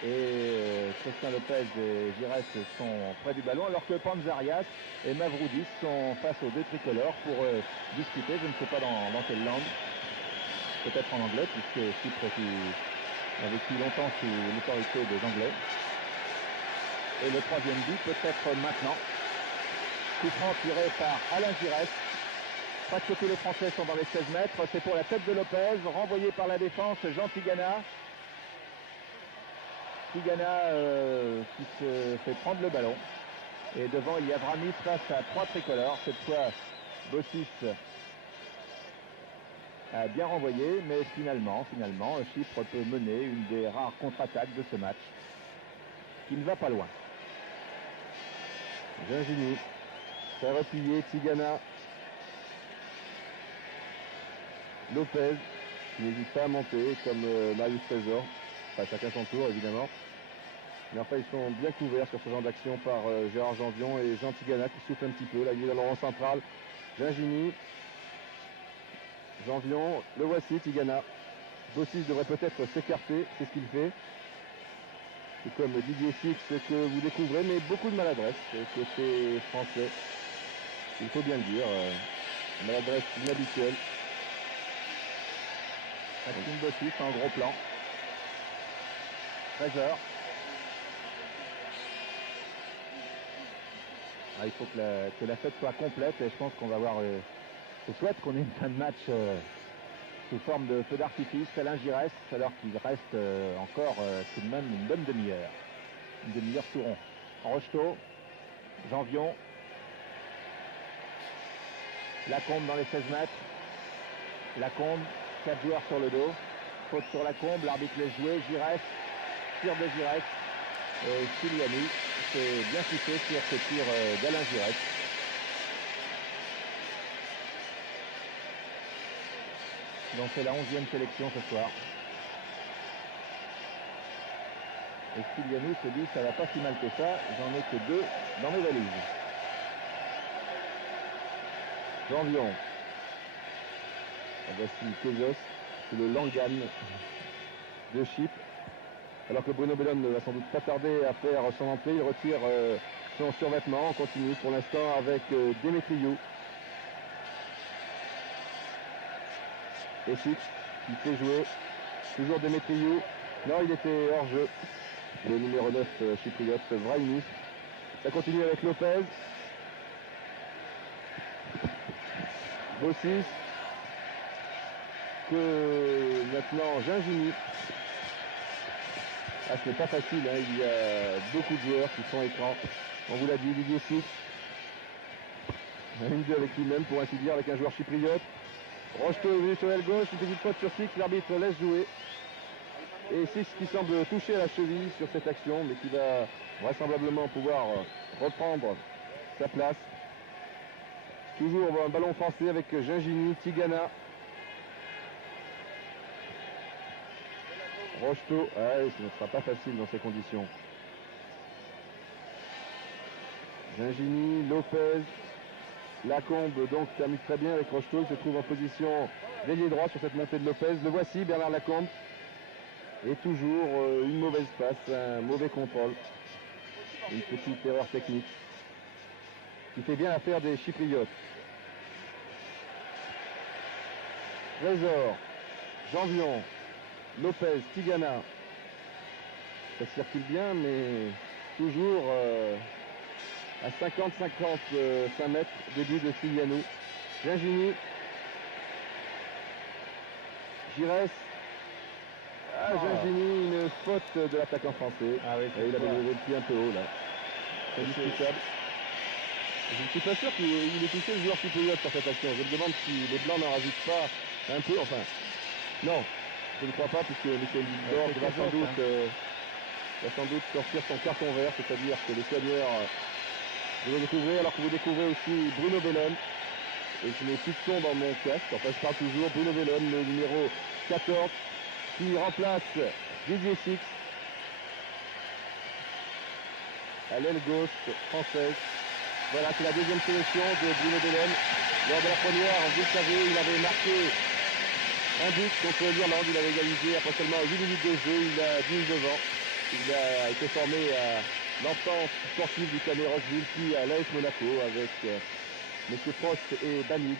Et Christian Lopez et Giresse sont près du ballon, alors que Panzarias et Mavroudis sont face aux deux tricolores pour discuter, je ne sais pas dans quelle langue, peut-être en anglais, puisque Chypre a vécu longtemps sous l'autorité des Anglais. Et le troisième but peut-être maintenant. Coup franc tiré par Alain Giresse. Presque tous les Français sont dans les 16 mètres. C'est pour la tête de Lopez, renvoyé par la défense, Jean Tigana. Tigana qui se fait prendre le ballon. Et devant, il y a Vramis face à 3 tricolores. Cette fois, Bossis a bien renvoyé, mais finalement, Chypre peut mener une des rares contre-attaques de ce match, qui ne va pas loin. Gingini. Très replié, Tigana. Lopez, qui n'hésite pas à monter, comme Marius Trésor. Enfin, chacun son tour, évidemment. Mais enfin, ils sont bien couverts sur ce genre d'action par Gérard Janvion et Jean Tigana qui souffle un petit peu. Là, il est dans le rang central. Gingini. Janvion, le voici, Tigana. Bossis devrait peut-être s'écarter, c'est ce qu'il fait. Et comme Didier Six, ce que vous découvrez, mais beaucoup de maladresse côté français. Il faut bien le dire. Maladresse inhabituelle. Maxime Bossis en gros plan. 13h. Ah, il faut que la fête soit complète et je pense qu'on va voir. Je souhaite qu'on ait une fin de match sous forme de feu d'artifice. Alain Giresse, alors qu'il reste encore tout de même une bonne demi-heure. Une demi-heure tout rond. Rocheteau, Janvion. Lacombe dans les 16 mètres. Lacombe, 4 joueurs sur le dos. Faute sur Lacombe, l'arbitre laisse jouer. Giresse, tir de Giresse. Et Siliani s'est bien fixé sur ce tir d'Alain Giresse. Donc c'est la 11e sélection ce soir. Et Stylianou se dit ça va pas si mal que ça, j'en ai que 2 dans mes valises. Janvion. Voici Kezos, c'est le Langan de Chypre. Alors que Bruno Bellone ne va sans doute pas tarder à faire son entrée, il retire son survêtement. On continue pour l'instant avec Demetriou. Et Six qui fait jouer. Toujours Demetriou. Non, il était hors jeu. Le numéro 9 chypriote Vrainis. Ça continue avec Lopez. Bossis. Que maintenant Gingini. Ah, ce n'est pas facile, hein. Il y a beaucoup de joueurs qui sont écran. On vous l'a dit, Didier Six. Une deux avec lui-même pour ainsi dire, avec un joueur chypriote. Rocheteau est venu sur l'aile gauche, une petite faute sur Six, l'arbitre laisse jouer. Et Six qui semble toucher à la cheville sur cette action, mais qui va vraisemblablement pouvoir reprendre sa place. Toujours un ballon français avec Gingini, Tigana. Rocheteau, ce ne sera pas facile dans ces conditions. Gingini, Lopez, Lacombe donc termine très bien avec Rocheteau, il se trouve en position d'ailier droit sur cette montée de Lopez. Le voici, Bernard Lacombe. Et toujours une mauvaise passe, un mauvais contrôle. Une petite erreur technique qui fait bien l'affaire des Chypriotes. Trésor, Janvion, Lopez, Tigana. Ça circule bien, mais toujours à 50-55 mètres, début de Stylianou. Gingini. Giresse. Gingini, une faute de l'attaquant français. Ah oui, il avait levé le pied un peu haut là. C'est indiscutable. Je ne suis pas sûr qu'il ait touché le joueur chypriote sur cette action. Je me demande si les Blancs n'en rajoutent pas un peu. Enfin, non, je ne crois pas, puisque Michael Lindor va sans doute sortir son carton vert, c'est-à-dire que les soigneurs vous le découvrez, alors que vous découvrez aussi Bruno Bellone. Et je n'ai plus de son dans mon casque, enfin je parle toujours, Bruno Bellone, le numéro 14, qui remplace Didier Six à l'aile gauche française. Voilà, c'est la deuxième sélection de Bruno Bellone. Lors de la première, vous le savez, il avait marqué un but contre l'Irlande, il avait égalisé après seulement 8 minutes de jeu, il a 19 ans. Il a été formé à l'entente sportive du Canet Rocheville, puis à l'AS Monaco avec M. Prost et Banid.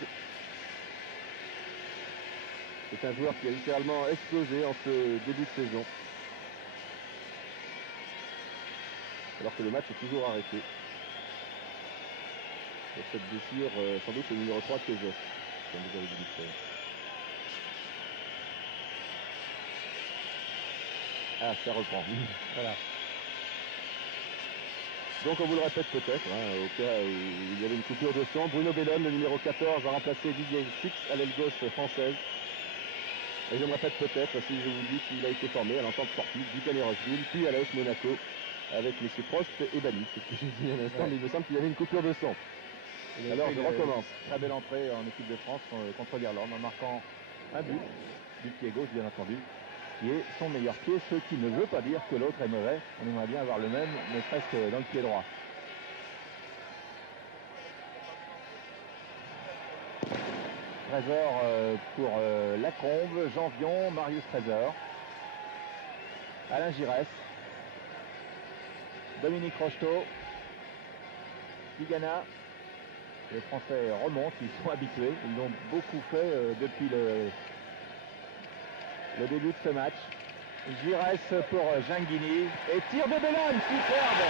C'est un joueur qui a littéralement explosé en ce début de saison. Alors que le match est toujours arrêté. Et cette blessure, sans doute le numéro 3 de Kezos, comme vous avez dit, Michel. Ah, ça reprend. Voilà. Donc on vous le répète peut-être, au cas où il y avait une coupure de son. Bruno Bellone, le numéro 14, va remplacer Didier Six à l'aile gauche française. Et je me répète peut-être si je vous dis qu'il a été formé à l'entente sportive du Canet Rocheville, puis à l'AS Monaco, avec M. Prost et Banny. C'est ce que j'ai dit à l'instant, mais il me semble qu'il y avait une coupure de son. Alors je recommence. Très belle entrée en équipe de France contre l'Irlande en marquant un but du pied gauche bien entendu, qui est son meilleur pied, ce qui ne veut pas dire que l'autre est mauvais. On aimerait bien avoir le même, ne serait-ce que dans le pied droit. Trésor pour Lacombe, Janvion, Marius Trésor, Alain Giresse, Dominique Rocheteau, Tigana. Les Français remontent, ils sont habitués, ils l'ont beaucoup fait depuis le début de ce match. Giresse pour Ginguini et tir de Bellone, superbe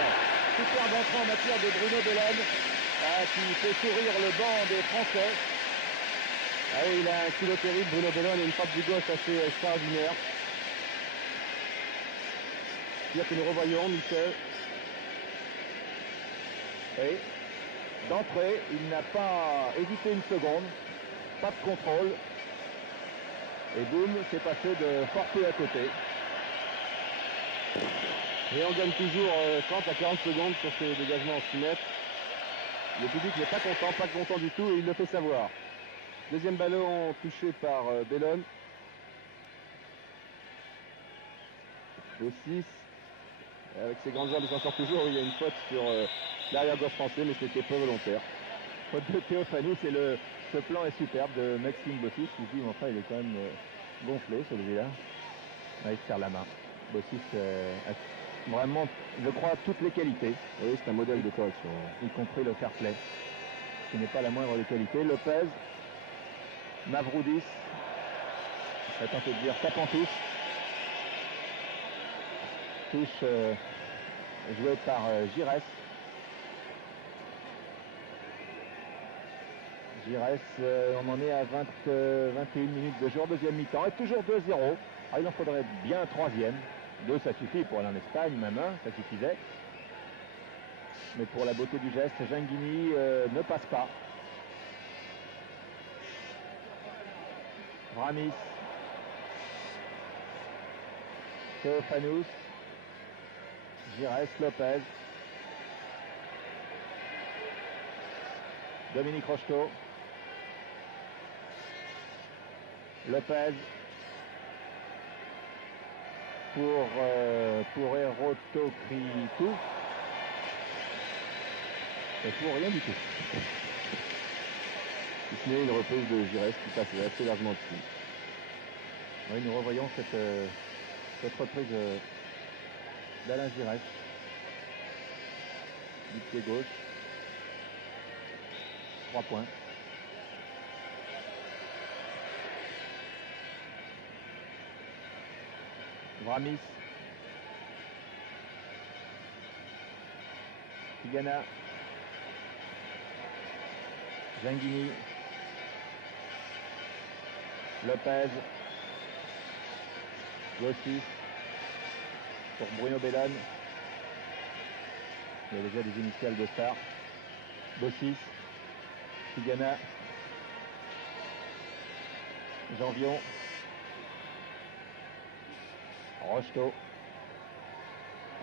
entrée en matière de Bruno Bellone qui fait sourire le banc des Français. Ah oui, il a un kilo terrible, Bruno Bellone, et une frappe du gauche assez extraordinaire. Dire que nous revoyons Michel. Et d'entrée, il n'a pas hésité une seconde, pas de contrôle. Et boum, c'est passé de fort peu à côté. Et on gagne toujours 30 à 40 secondes sur ces dégagements en 6 mètres. Le public n'est pas content du tout, et il le fait savoir. Deuxième ballon touché par Bellone. Au 6. Avec ses grandes jambes, il s'en sort toujours. Il y a une faute sur l'arrière gauche français, mais c'était pas volontaire. Faute de Théophanie, ce plan est superbe de Maxime Bossis. Je dis, enfin, il est quand même gonflé celui-là. Ah, il se serre la main. Bossis a vraiment, je crois, toutes les qualités. Oui, c'est un modèle de correction. Y compris le fair play, qui n'est pas la moindre des qualités. Lopez, Mavroudis, je vais tenter de dire Tapantus. Touche jouée par Giresse. Giresse, on en est à 21 minutes de jour, deuxième mi-temps, et toujours 2-0. Ah, il en faudrait bien un troisième. 2, ça suffit pour aller en Espagne, même un, ça suffisait. Mais pour la beauté du geste, Ginguini ne passe pas. Vramis. Théophanous. Giresse, Lopez. Dominique Rocheteau. Lopez. Pour Eroto Kritou. Et pour rien du tout. Si ce n'est une reprise de Giresse qui passe assez largement dessus. Oui, nous revoyons cette reprise d'Alain Giresse. Du pied gauche. 3 points. Vramis. Tigana. Ginguini. Lopez. Bossis. Pour Bruno Bellone. Il y a déjà des initiales de star. Bossis. Tigana. Janvion. Rocheteau.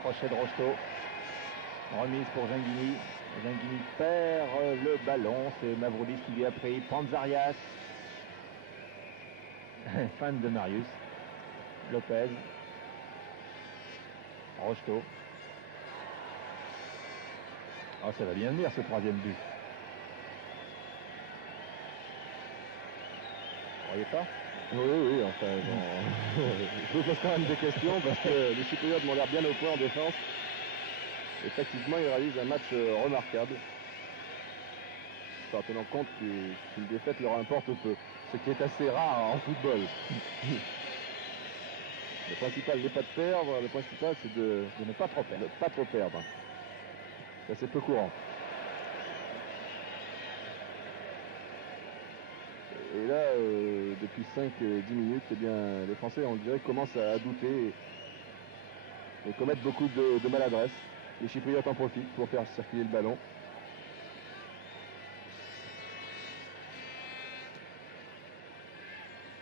Crochet de Rocheteau. Remise pour Ginguini. Ginguini perd le ballon. C'est Mavroudis qui lui a pris. Panzarias. Fan de Marius. Lopez. Rocheteau. Oh, ça va bien venir ce troisième but. Vous voyez pas? Oui, enfin, je vous pose quand même des questions parce que les Chypriotes m'ont l'air bien au point en défense. Et tactiquement, ils réalisent un match remarquable. En tenant compte qu'une défaite leur importe peu, ce qui est assez rare en football. Le principal n'est pas de perdre, le principal c'est de ne pas trop perdre. Pas trop perdre. Ça c'est peu courant. Et là, depuis 5-10 minutes, eh bien, les Français, on dirait, commencent à douter et commettent beaucoup de maladresse. Les Chypriotes en profitent pour faire circuler le ballon.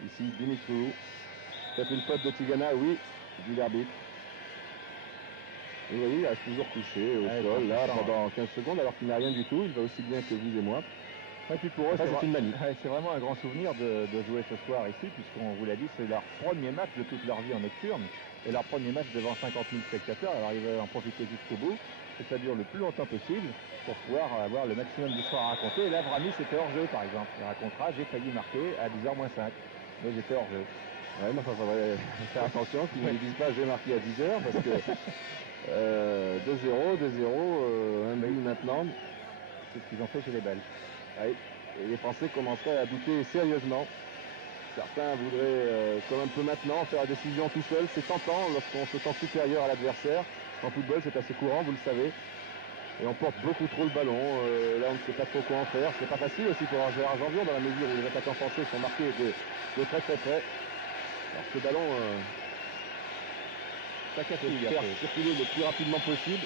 Ici, Dimitrou. Peut-être une faute de Tigana, oui, dit l'arbitre. Vous voyez, il reste toujours couché au sol, là, pendant 15 secondes, alors qu'il n'a rien du tout. Il va aussi bien que vous et moi. Et puis pour eux, c'est une manie. C'est vraiment un grand souvenir de jouer ce soir ici, puisqu'on vous l'a dit, c'est leur premier match de toute leur vie en nocturne, et leur premier match devant 50 000 spectateurs. Alors ils veulent en profiter jusqu'au bout, que ça dure le plus longtemps possible, pour pouvoir avoir le maximum d'histoires à raconter. Et là, Vramis était hors jeu, par exemple. Il racontera, j'ai failli marquer à 10h moins 5, mais j'étais hors jeu. Ouais, mais il faudrait faire attention qu'ils ne disent pas j'ai marqué à 10h, parce que 2-0, 2-0, un but maintenant. C'est ce qu'ils ont fait chez les Belges. Ouais. Et les Français commenceraient à douter sérieusement. Certains voudraient, comme un peu maintenant, faire la décision tout seul. C'est tentant lorsqu'on se sent supérieur à l'adversaire. En football, c'est assez courant, vous le savez. Et on porte beaucoup trop le ballon. Là, on ne sait pas trop quoi en faire. C'est pas facile aussi pour Gérard Janvion, dans la mesure où les attaquants français sont marqués de très très près. Alors ce ballon, ça casse faire circuler le plus rapidement possible.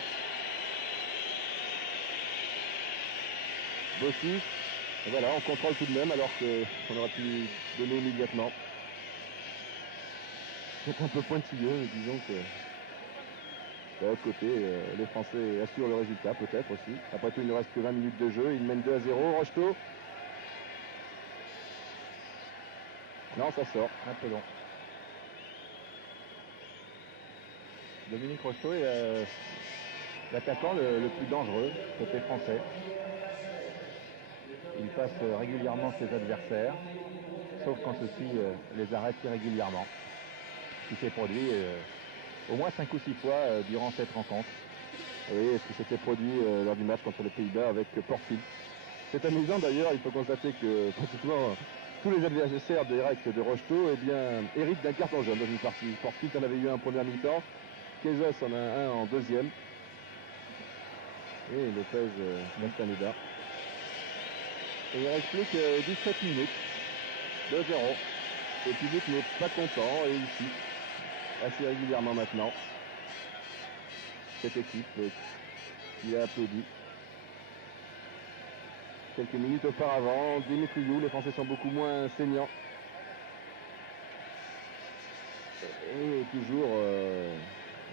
Bossis. Et voilà, on contrôle tout de même alors qu'on aurait pu donner immédiatement. C'est un peu pointilleux, mais disons que de l'autre côté, les Français assurent le résultat peut-être aussi. Après tout, il ne reste que 20 minutes de jeu. Ils mènent 2-0. Rocheteau. Non, ça sort. Un peu long. Dominique Rocheteau est l'attaquant le plus dangereux côté français. Il passe régulièrement ses adversaires, sauf quand ceux-ci les arrêtent irrégulièrement. Ce qui s'est produit au moins 5 ou 6 fois durant cette rencontre. Oui, ce qui s'était produit lors du match contre les Pays-Bas avec Portfield. C'est amusant d'ailleurs, il faut constater que pratiquement tous les adversaires directs de Rocheteau héritent d'un carton jaune dans une partie. Portfield en avait eu un en première mi-temps, Kezos en a un en deuxième. Et Lopez Montaneda. Et il reste plus que 17 minutes. 2-0. Le public n'est pas content et ici, assez régulièrement maintenant, cette équipe qui a applaudi. Quelques minutes auparavant, Dimitriou, les Français sont beaucoup moins saignants. Et toujours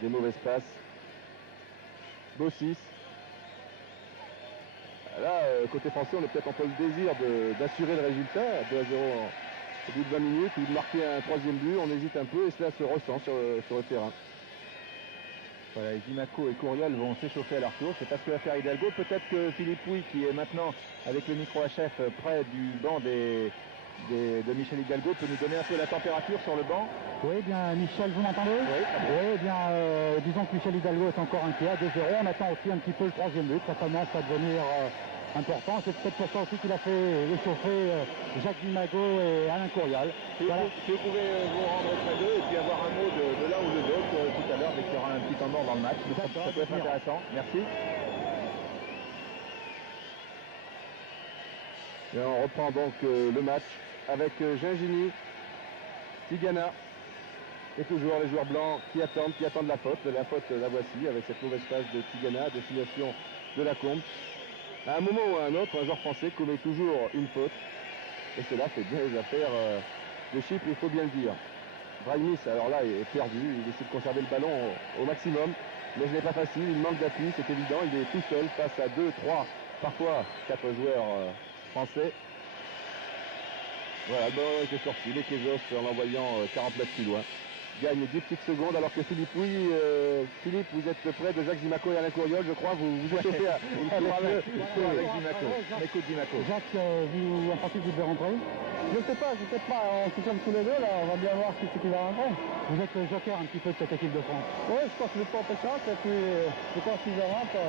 des mauvaises passes. Bossis. Là, côté français, on est peut-être entre le désir d'assurer le résultat, 2-0 au bout de 20 minutes, ou de marquer un troisième but. On hésite un peu et cela se ressent sur le terrain. Voilà, Zimaco et Courriol vont s'échauffer à leur tour. C'est pas ce que va faire Hidalgo. Peut-être que Philippe Pouy, qui est maintenant avec le micro HF près du banc de Michel Hidalgo, peut nous donner un peu la température sur le banc. Oui, bien, Michel, vous m'entendez? Oui, bien, disons que Michel Hidalgo est encore inquiet à 2-0. On attend aussi un petit peu le troisième but. Ça commence à devenir important. C'est peut-être pour ça aussi qu'il a fait échauffer Jacques Dimago et Alain Courrial. Si vous pouvez vous rendre près d'eux et puis avoir un mot de l'un ou de l'autre tout à l'heure, dès qu'il y aura un petit temps mort dans le match. Ça peut être intéressant. Merci. Et on reprend donc le match avec Gingini, Tigana et toujours les joueurs blancs qui attendent la faute. La faute, la voici avec cette mauvaise passe de Tigana, destination de Lacombe. À un moment ou à un autre, un joueur français commet toujours une faute. Et cela fait bien les affaires de Chypre, il faut bien le dire. Brahimi, alors là, est perdu. Il essaie de conserver le ballon au maximum. Mais ce n'est pas facile, il manque d'appui, c'est évident. Il est tout seul face à 2, 3, parfois 4 joueurs français. Voilà, le ballon était sorti. Les Kezos, en l'envoyant 40 mètres plus loin, gagne 10 petites secondes, alors que Philippe, Philippe, vous êtes près de Jacques Zimaco et Alain Courriol, je crois, vous échauffez à avec Zimaco. On écoute Zimaco. Jacques, en principe, vous devez rentrer? Je sais pas, on se sommes tous les deux là, on va bien voir qui c'est qui va rentrer. Vous êtes le joker un petit peu de cette équipe de France. Oui, je pense que je vais porter chance et puis je pense qu'ils rentrent,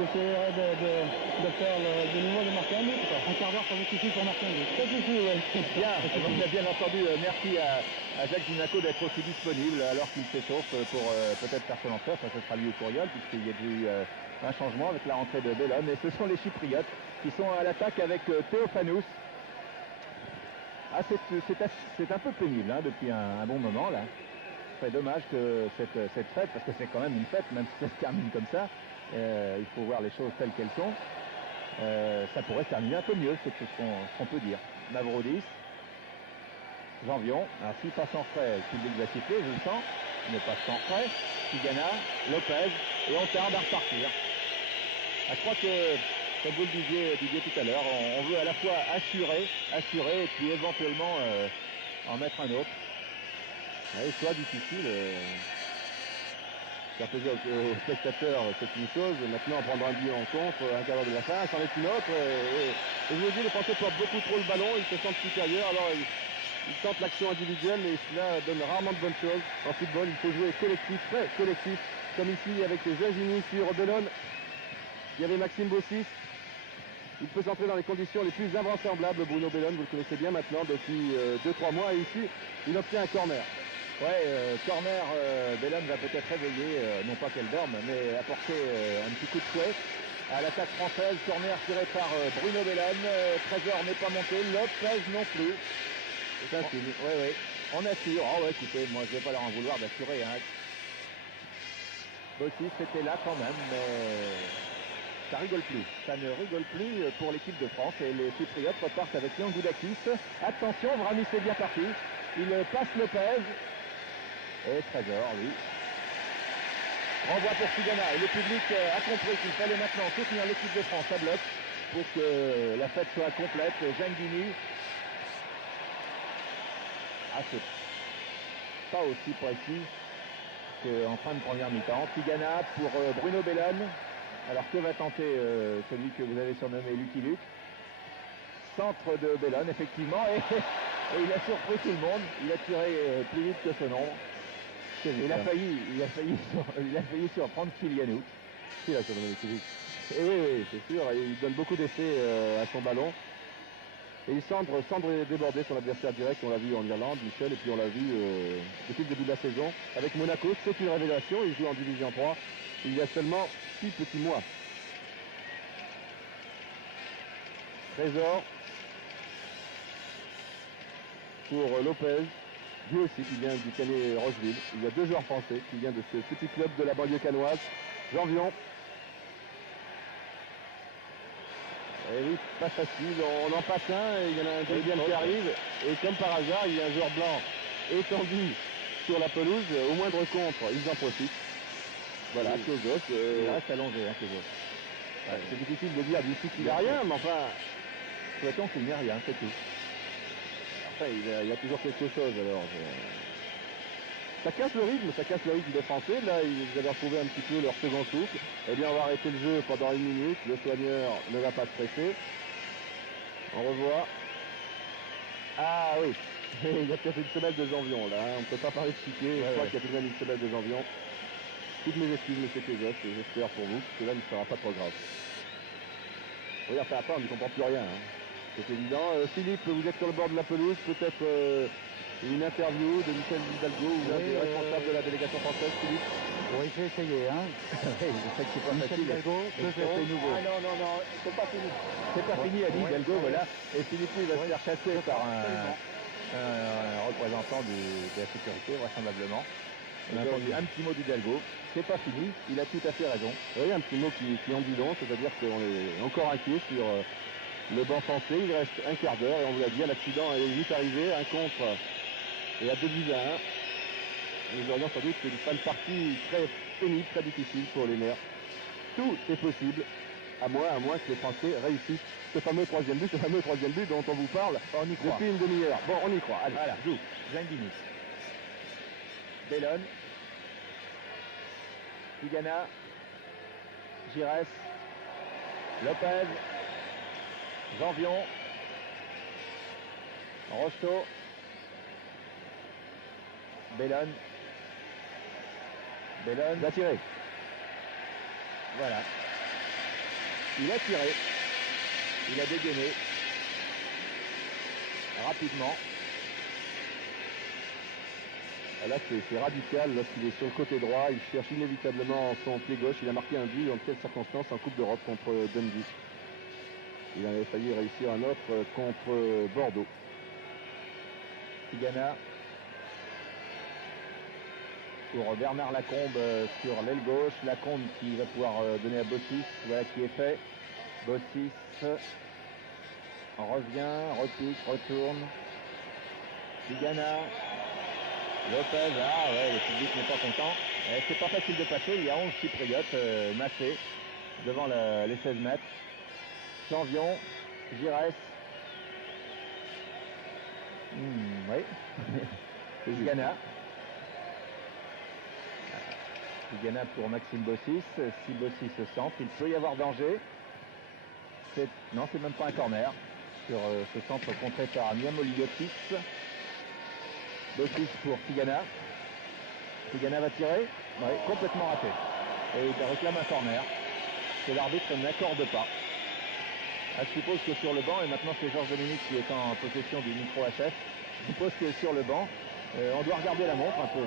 j'essaierai de faire de nouveau de marquer un but. Un quart d'heure, ça vous suffit pour marquer un but? Ça suffit, oui. Bien, vous avez bien entendu, merci à Jacques Zimaco d'être aussi disponible alors qu'il s'échauffe pour peut-être faire son entrée. Enfin, ce sera lui au Courriol puisqu'il y a déjà eu un changement avec la rentrée de Bellone. Et ce sont les Chypriotes qui sont à l'attaque avec Théophanous. Ah, c'est un peu pénible depuis un bon moment là. C'est dommage que cette fête, parce que c'est quand même une fête, même si ça se termine comme ça, il faut voir les choses telles qu'elles sont. Ça pourrait se terminer un peu mieux, c'est ce qu'on peut dire. Mavrodis, Janvion, alors s'il passe en frais, le public va siffler, je le sens. ne passe sans frais. Tigana, Lopez, et on tarde à repartir. Ah, je crois que, comme vous le disiez tout à l'heure, on veut à la fois assurer, et puis éventuellement en mettre un autre. Oui, choix difficile. Faire plaisir aux spectateurs, c'est une chose. Maintenant, prendre un but en contre, un quart d'heure de la fin, c'en est une autre. Et je vous dis, les Français portent beaucoup trop le ballon, ils se sentent supérieurs. Alors, ils tentent l'action individuelle, mais cela donne rarement de bonnes choses. En football, il faut jouer collectif, très collectif. Comme ici, avec les ingénieux sur Bellone. Il y avait Maxime Bossis. Il peut s'entrer dans les conditions les plus invraisemblables. Bruno Bellone, vous le connaissez bien maintenant depuis 2-3 mois. Et ici, il obtient un corner. Ouais, corner, Bellone va peut-être réveiller, non pas qu'elle dorme, mais apporter un petit coup de fouet à l'attaque française. Corner tiré par Bruno Bellone. Trésor n'est pas monté, Lopez non plus. C'est un signe. Oui. On assure. Oh ouais, écoutez, moi je ne vais pas leur en vouloir d'assurer. Hein. Bossis c'était là quand même, mais ça rigole plus. Ça ne rigole plus pour l'équipe de France. Et les Chypriotes repartent avec Yangoudakis. Attention, Vramis est bien parti. Il passe Lopez. Et Trésor, oui. Renvoi pour Tigana. Et le public a compris qu'il fallait maintenant soutenir l'équipe de France à bloc pour que la fête soit complète. Zangini. Ah, c'est pas aussi précis qu'en fin de première mi-temps. Tigana pour Bruno Bellone. Alors que va tenter celui que vous avez surnommé Lucky Luke? Centre de Bellone, effectivement. Et il a surpris tout le monde. Il a tiré plus vite que son ombre. Il a failli surprendre Kylianou. Qui l'a surnommé Lucky Luke? Et oui, c'est sûr. Et il donne beaucoup d'effets à son ballon. Et il semble déborder son adversaire direct, on l'a vu en Irlande, Michel, et puis on l'a vu depuis le début de la saison. Avec Monaco, c'est une révélation, il joue en Division 3 il y a seulement 6 petits mois. Trésor pour Lopez, lui aussi qui vient du Canet Rocheville. Il y a 2 joueurs français qui viennent de ce petit club de la banlieue canoise. Janvion. Et oui, pas facile, on en passe un, et il y en a un deuxième qui arrive, et comme par hasard, il y a un joueur blanc étendu sur la pelouse, au moindre contre, ils en profitent. Voilà, Kozos. Il reste allongé, hein, Kozos. Ouais, c'est difficile de dire d'ici qu'il n'a rien, mais enfin, Souhaitons qu'il n'y ait rien, c'est tout. Enfin, il y a toujours quelque chose, alors. Ça casse le rythme des Français. Là, ils avaient retrouvé un petit peu leur second souffle. Eh bien, on va arrêter le jeu pendant 1 minute. Le soigneur ne va pas se presser. On revoit. Ah oui, il y a peut-être une semelle de Janvion, là. On ne peut pas parler de piqué. Je crois qu'il y a tout de même une semelle de Janvion. Toutes mes excuses, monsieur Kezos, et j'espère pour vous que cela ne sera pas trop grave. Oui, enfin, après, on n'y comprend plus rien. Hein. C'est évident. Philippe, vous êtes sur le bord de la pelouse. Peut-être une interview de Michel Hidalgo, ou l'un des responsables de la délégation française, Philippe. Oui, j'ai essayé. Hein. Je sais que c'est pas Michel facile. Hidalgo, C'est nouveau. Ah non, c'est pas fini. C'est pas fini, a dit Hidalgo, voilà. Et Philippe, il va se faire chasser par absolument. un représentant de la sécurité, vraisemblablement. On a entendu un petit mot d'Hidalgo. C'est pas fini, il a tout à fait raison. Oui, un petit mot qui en dit long, c'est-à-dire qu'on est encore inquiet sur le banc français. Il reste un quart d'heure, et on vous l'a dit, l'accident est vite arrivé, un contre et à 2 buts à 1. Nous aurions sans doute une fin de partie très pénible, très difficile pour les Nerfs. Tout est possible, à moins que les Français réussissent ce fameux troisième but dont on vous parle On y croit. depuis une demi-heure. Bon, on y croit. Allez, Voilà, joue. Zangini. Bellone. Tigana. Giresse. Lopez. Janvion. Rocheteau. Bellone. Bellone. Il va tirer. Voilà. Il a tiré. Il a dégainé. Rapidement. Là, c'est radical. Lorsqu'il est sur le côté droit, il cherche inévitablement son pied gauche. Il a marqué un but en quelle circonstance en Coupe d'Europe contre Dundee. Il avait failli réussir un autre contre Bordeaux. Tigana pour Bernard Lacombe sur l'aile gauche. Lacombe qui va pouvoir donner à Bossis. Voilà qui est fait. Bossis revient, repique, retourne. Tigana. Lopez, ah ouais, le public n'est pas content. C'est pas facile de passer, il y a 11 Chypriotes massés devant les 16 mètres. Janvion, Giresse. Oui. Tigana. Tigana pour Maxime Bossis. Si Bossis se centre, il peut y avoir danger. Non, c'est même pas un corner sur ce centre contré par Miamoliotis. Bossis pour Tigana. Tigana va tirer. Oui, complètement raté. Et il réclame un corner que l'arbitre n'accorde pas. Je suppose que sur le banc, et maintenant c'est Georges Dominique qui est en possession du micro HF, je suppose que sur le banc, on doit regarder la montre un peu.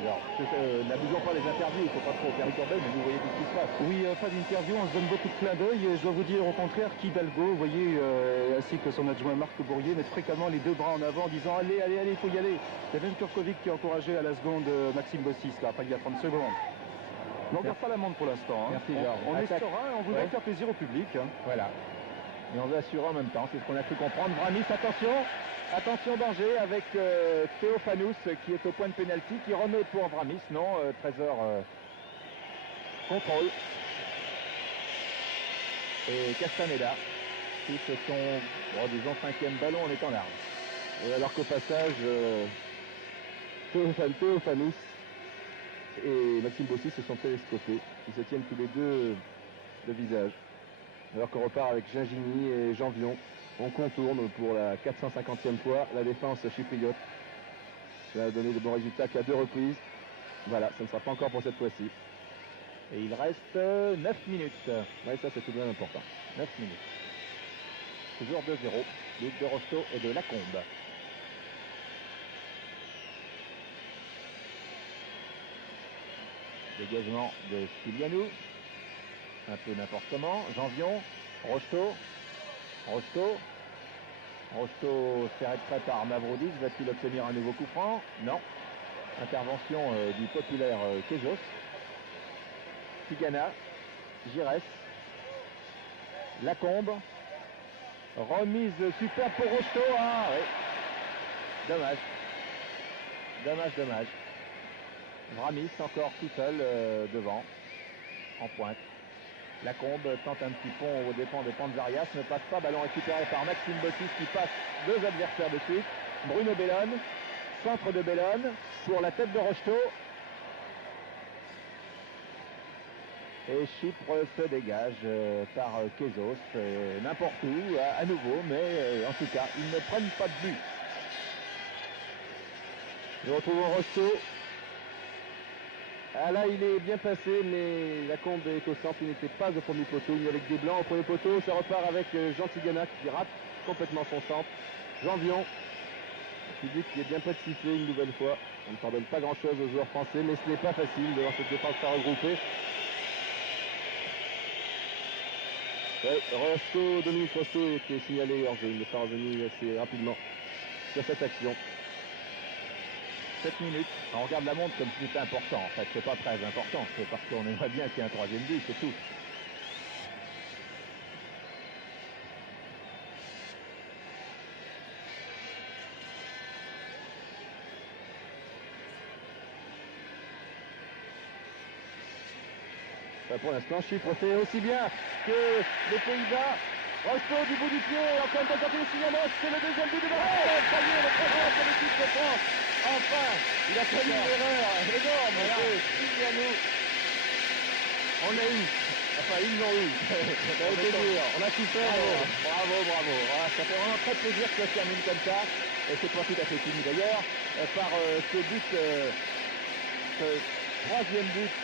N'abusons pas les interviews, il ne faut pas trop perturber, mais vous voyez tout ce qui se passe. Oui, pas d'interview, on se donne beaucoup de clins d'œil et je dois vous dire au contraire qu'Hidalgo, vous voyez, ainsi que son adjoint Marc Bourrier, mettent fréquemment les deux bras en avant en disant allez, allez, allez, il faut y aller. C'est même Kurkovic qui a encouragé à la seconde Maxime Bossis, là, enfin il y a 30 secondes. Mais on ne regarde pas la montre pour l'instant. Hein. Merci Georges. On est serein et on voudrait faire plaisir au public. Hein. Voilà. Et on veut assurer en même temps, c'est ce qu'on a pu comprendre. Vramis, attention, attention danger avec Théophanous qui est au point de pénalty, qui remet pour Vramis. Non, Trésor contrôle. Et Castaneda qui se sont, disons, 5e ballon en étant large. Et alors qu'au passage, Théophanous et Maxime Bossis se sont télescopés. Ils se tiennent tous les deux le visage. Alors qu'on repart avec Gingini et Janvion. On contourne pour la 450e fois la défense chypriote. Ça a donné de bons résultats qu'à 2 reprises. Voilà, ça ne sera pas encore pour cette fois-ci. Et il reste 9 minutes. Oui, ça c'est tout bien important. 9 minutes. Toujours 2-0. But de Rosto et de Lacombe. Dégagement de Stilianou. Un peu n'importe comment. Janvion, Rosto, serré de près par Mavroudis. Va-t-il obtenir un nouveau coup franc? Non. Intervention du populaire Kezos. Tigana, Giresse, Lacombe. Remise super pour Rosto. Ah oui. Dommage. Vramis encore tout seul devant, en pointe. Lacombe tente un petit pont aux dépens de Panzarias, ne passe pas, ballon récupéré par Maxime Bossis qui passe 2 adversaires de suite. Bruno Bellone, centre de Bellone pour la tête de Rocheteau. Et Chypre se dégage par Kezos, n'importe où, à nouveau, mais en tout cas, ils ne prennent pas de but. Nous retrouvons Rocheteau. Ah là, il est bien passé, mais Lacombe est au centre, il n'était pas au premier poteau, il y avait que des blancs au premier poteau. Ça repart avec Jean Tigana qui rate complètement son centre. Janvion, le public qui est bien près de siffler une nouvelle fois. On ne pardonne pas grand-chose aux joueurs français, mais ce n'est pas facile devant cette défense à regrouper. Ouais, Dominique Rocheteau était signalé hors jeu, il n'est pas revenu assez rapidement sur cette action. 7 minutes. On regarde la montre comme si c'était important. En fait, c'est pas très important. C'est parce qu'on aimerait bien qu'il y ait un 3e but, c'est tout. Pour l'instant, Chypre fait aussi bien que les Pays-Bas. Rocheteau du bout du pied, encore une tentative de signalement, c'est le 2e but de Marseille. Ça y est, le président de l'équipe de France. Enfin, il a commis une erreur énorme. Stilianou. On l'a eu. Enfin, ils l'ont eu. Ça a été dur. On a souffert. Bravo. Ah, ça fait vraiment très plaisir que ça se termine comme ça. Et c'est pas tout à fait fini d'ailleurs. Par ce but, ce 3e but.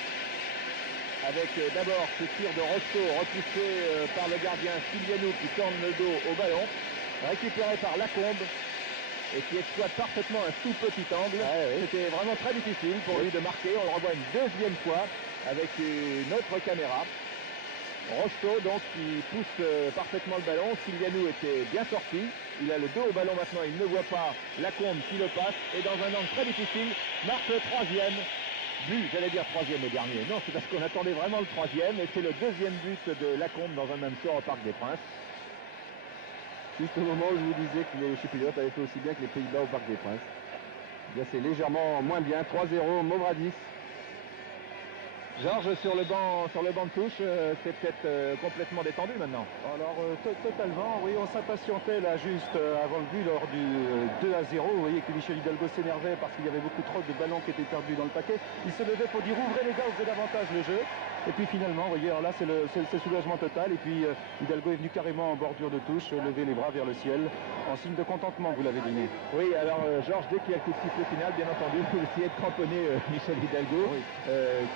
Avec d'abord ce tir de Rocheteau repoussé par le gardien Stilianou qui tourne le dos au ballon, récupéré par Lacombe et qui exploite parfaitement un tout petit angle. C'était vraiment très difficile pour lui de marquer. On le revoit une 2e fois avec une autre caméra. Rocheteau donc qui pousse parfaitement le ballon. Stilianou était bien sorti. Il a le dos au ballon maintenant, il ne voit pas Lacombe qui le passe et dans un angle très difficile marque le 3e. But, j'allais dire 3e et dernier. Non, c'est parce qu'on attendait vraiment le 3e et c'est le 2e but de Lacombe dans un même sort au Parc des Princes. Juste au moment où je vous disais que les Chypriotes avaient fait aussi bien que les Pays-Bas au Parc des Princes. Bien, c'est légèrement moins bien. 3-0, Movradis. Georges sur le banc de touche, c'est peut-être complètement détendu maintenant. Alors totalement, oui, on s'impatientait là juste avant le but lors du 2-0. Vous voyez que Michel Hidalgo s'énervait parce qu'il y avait beaucoup trop de ballons qui étaient perdus dans le paquet. Il se levait pour dire ouvrez les gars, ouvrez davantage le jeu. Et puis finalement, vous voyez, alors là c'est le soulagement total. Et puis Hidalgo est venu carrément en bordure de touche, lever les bras vers le ciel, en signe de contentement, vous l'avez deviné. Oui, alors Georges, dès qu'il y a le coup de sifflet final, bien entendu, il faut essayer de cramponner Michel Hidalgo, Oui.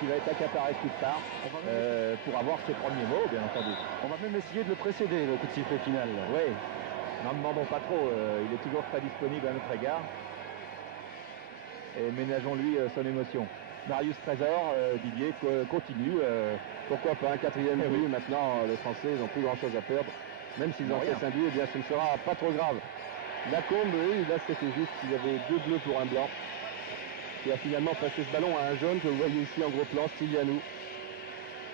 qui va être accaparé de toutes parts, pour avoir ses premiers mots, bien entendu. On va même essayer de le précéder, le coup de sifflet final. Oui, n'en demandons pas trop, il est toujours très disponible à notre égard. Et ménageons-lui son émotion. Marius Trésor, Didier, continue. Pourquoi pas un 4e but? Maintenant, les Français n'ont plus grand-chose à perdre. Même s'ils encaissent un but, eh bien, ce ne sera pas trop grave. Lacombe, oui, là, c'était juste qu'il y avait 2 bleus pour un blanc. Qui a finalement passé ce ballon à un jaune que vous voyez ici en gros plan, Stylianou.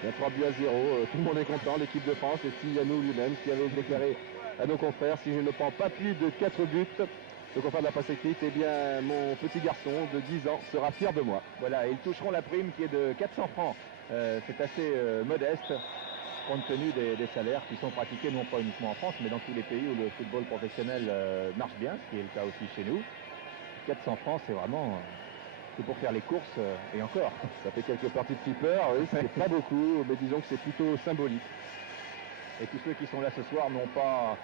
Il y a 3 buts à 0. Tout le monde est content, l'équipe de France et Stylianou lui-même qui avait déclaré à nos confrères: si je ne prends pas plus de 4 buts, le confrère de la presse écrite, eh bien, mon petit garçon de 10 ans sera fier de moi. Voilà, et ils toucheront la prime qui est de 400 francs. C'est assez modeste, compte tenu des salaires qui sont pratiqués non pas uniquement en France, mais dans tous les pays où le football professionnel marche bien, ce qui est le cas aussi chez nous. 400 francs, c'est vraiment... c'est pour faire les courses, et encore. Ça fait quelques parties de flipper, oui, c'est pas beaucoup, mais disons que c'est plutôt symbolique. Et tous ceux qui sont là ce soir n'ont pas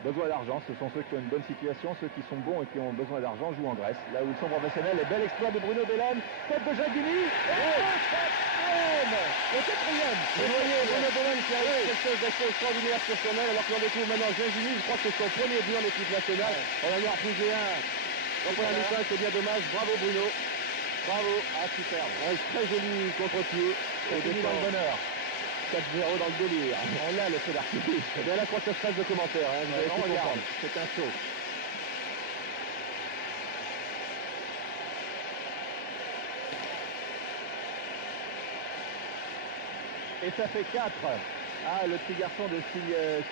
besoin d'argent, ce sont ceux qui ont une bonne situation, ceux qui sont bons et qui ont besoin d'argent jouent en Grèce, là où ils sont professionnels. Et bel exploit de Bruno Bellone, tête de Jacquini, le quatrième. Vous voyez Bruno Bellone qui a eu quelque chose d'assez extraordinaire sur son aile, alors qu'on découvre maintenant Jacquini, je crois que c'est son premier but en équipe nationale. On va lui en refuser un. Donc pour la mi-temps, c'est bien dommage, bravo Bruno. Bravo, superbe. Un très joli contre-pied. Et fini dans le bonheur. 4-0 dans le délire. On l'a le feu d'artifice. Eh bien là, je crois que ça se passe de commentaires. Vous allez tout comprendre. C'est un saut. Et ça fait 4. Ah, le petit garçon de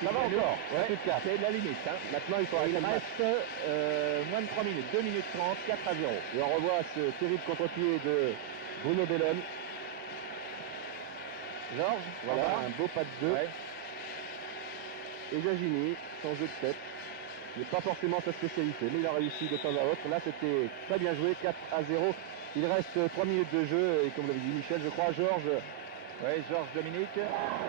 Ça va encore. Ouais, c'est la limite. Hein. Maintenant, il faut Il arrêter le match. reste moins de 3 minutes. 2 minutes 30, 4-0. Et on revoit ce terrible contre-pied de Bruno Bellone. Georges, Voilà, un beau pas de 2. Ouais. Et Jagini, son jeu de tête. Il n'est pas forcément sa spécialité, mais il a réussi de temps à autre. Là, c'était très bien joué, 4-0. Il reste 3 minutes de jeu, et comme l'avait dit Michel, je crois, Georges. Oui, Georges Dominique.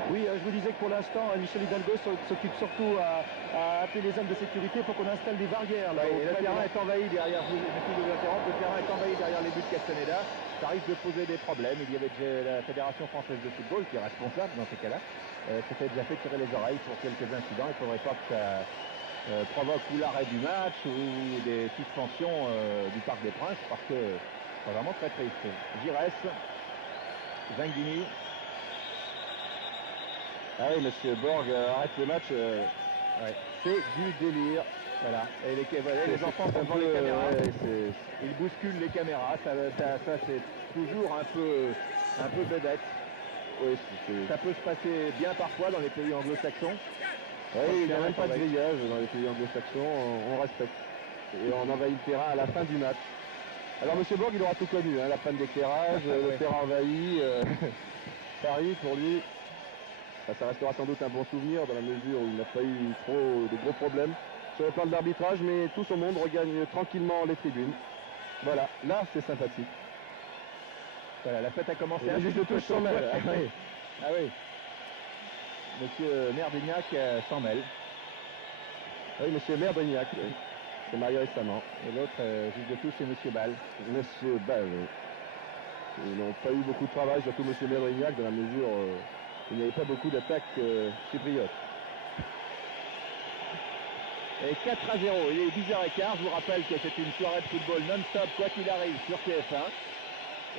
Oui, je vous disais que pour l'instant, Michel Hidalgo s'occupe surtout à appeler les hommes de sécurité pour qu'on installe des barrières. Là, Et le terrain est envahi derrière, je vous interromps, le terrain est envahi derrière les buts de Castaneda. Ça risque de poser des problèmes. Il y avait déjà la Fédération française de football qui est responsable dans ces cas-là. S'était déjà fait tirer les oreilles pour quelques incidents. Il ne faudrait pas que ça provoque ou l'arrêt du match ou des suspensions du Parc des Princes, parce que c'est vraiment très triste. Giresse, Zinguini. Ah oui, monsieur Borg arrête le match. Ouais. C'est du délire. Voilà. Et les enfants sont devant les caméras. Ils bousculent les caméras. Ça c'est toujours un peu vedette. Oui, Ça peut se passer bien parfois dans les pays anglo-saxons. oui, il n'y a même pas de grillage dans les pays anglo-saxons, on respecte. Et on envahit le terrain à la fin du match. Alors monsieur Borg, il aura tout connu, hein, la panne d'éclairage, le terrain envahi, Paris pour lui. Ça restera sans doute un bon souvenir dans la mesure où il n'a pas eu trop de gros problèmes sur le plan de l'arbitrage, mais tout son monde regagne tranquillement les tribunes. Voilà, là c'est sympathique. Voilà, la fête a commencé. Et juste de touche s'en mêle. Ah oui. Monsieur Merdignac s'en mêle. Oui, monsieur Merdignac, oui. C'est marié récemment. Et l'autre, juste de touche, c'est monsieur Ball. Monsieur Ball, oui. Ils n'ont pas eu beaucoup de travail, surtout monsieur Merdignac, dans la mesure où il n'y avait pas beaucoup d'attaques chypriotes. Et 4-0, il est 10h15. Je vous rappelle que c'est une soirée de football non-stop, quoi qu'il arrive, sur TF1.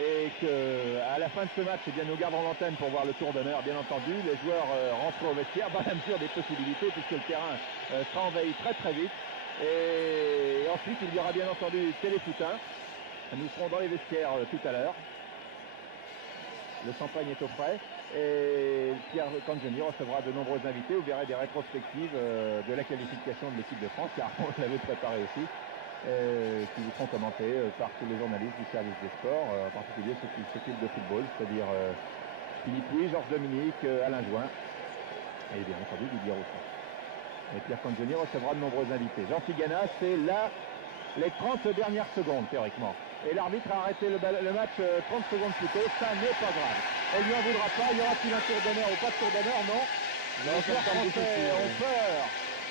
Et qu'à la fin de ce match, eh bien, nous garderons l'antenne pour voir le tour d'honneur, bien entendu. Les joueurs rentrent au vestiaire dans la mesure des possibilités, puisque le terrain sera envahi très très vite. Et ensuite, il y aura bien entendu Téléfoutin. Nous serons dans les vestiaires tout à l'heure. Le champagne est au frais. Et Pierre Cangioni recevra de nombreux invités. Vous verrez des rétrospectives de la qualification de l'équipe de France, car on l'avait préparé aussi. qui vous seront commentés par tous les journalistes du service des sports, en particulier ceux qui s'occupent de football, c'est-à-dire Philippe Louis, Georges Dominique, Alain Join et bien entendu Didier Rousseau. Et Pierre Canzoni recevra de nombreux invités. Jean Tigana, c'est là les 30 dernières secondes théoriquement. Et l'arbitre a arrêté le match 30 secondes plus tôt, ça n'est pas grave. On lui en voudra pas, il y aura-t-il un tour d'honneur ou pas de tour d'honneur? Non. Les joueurs français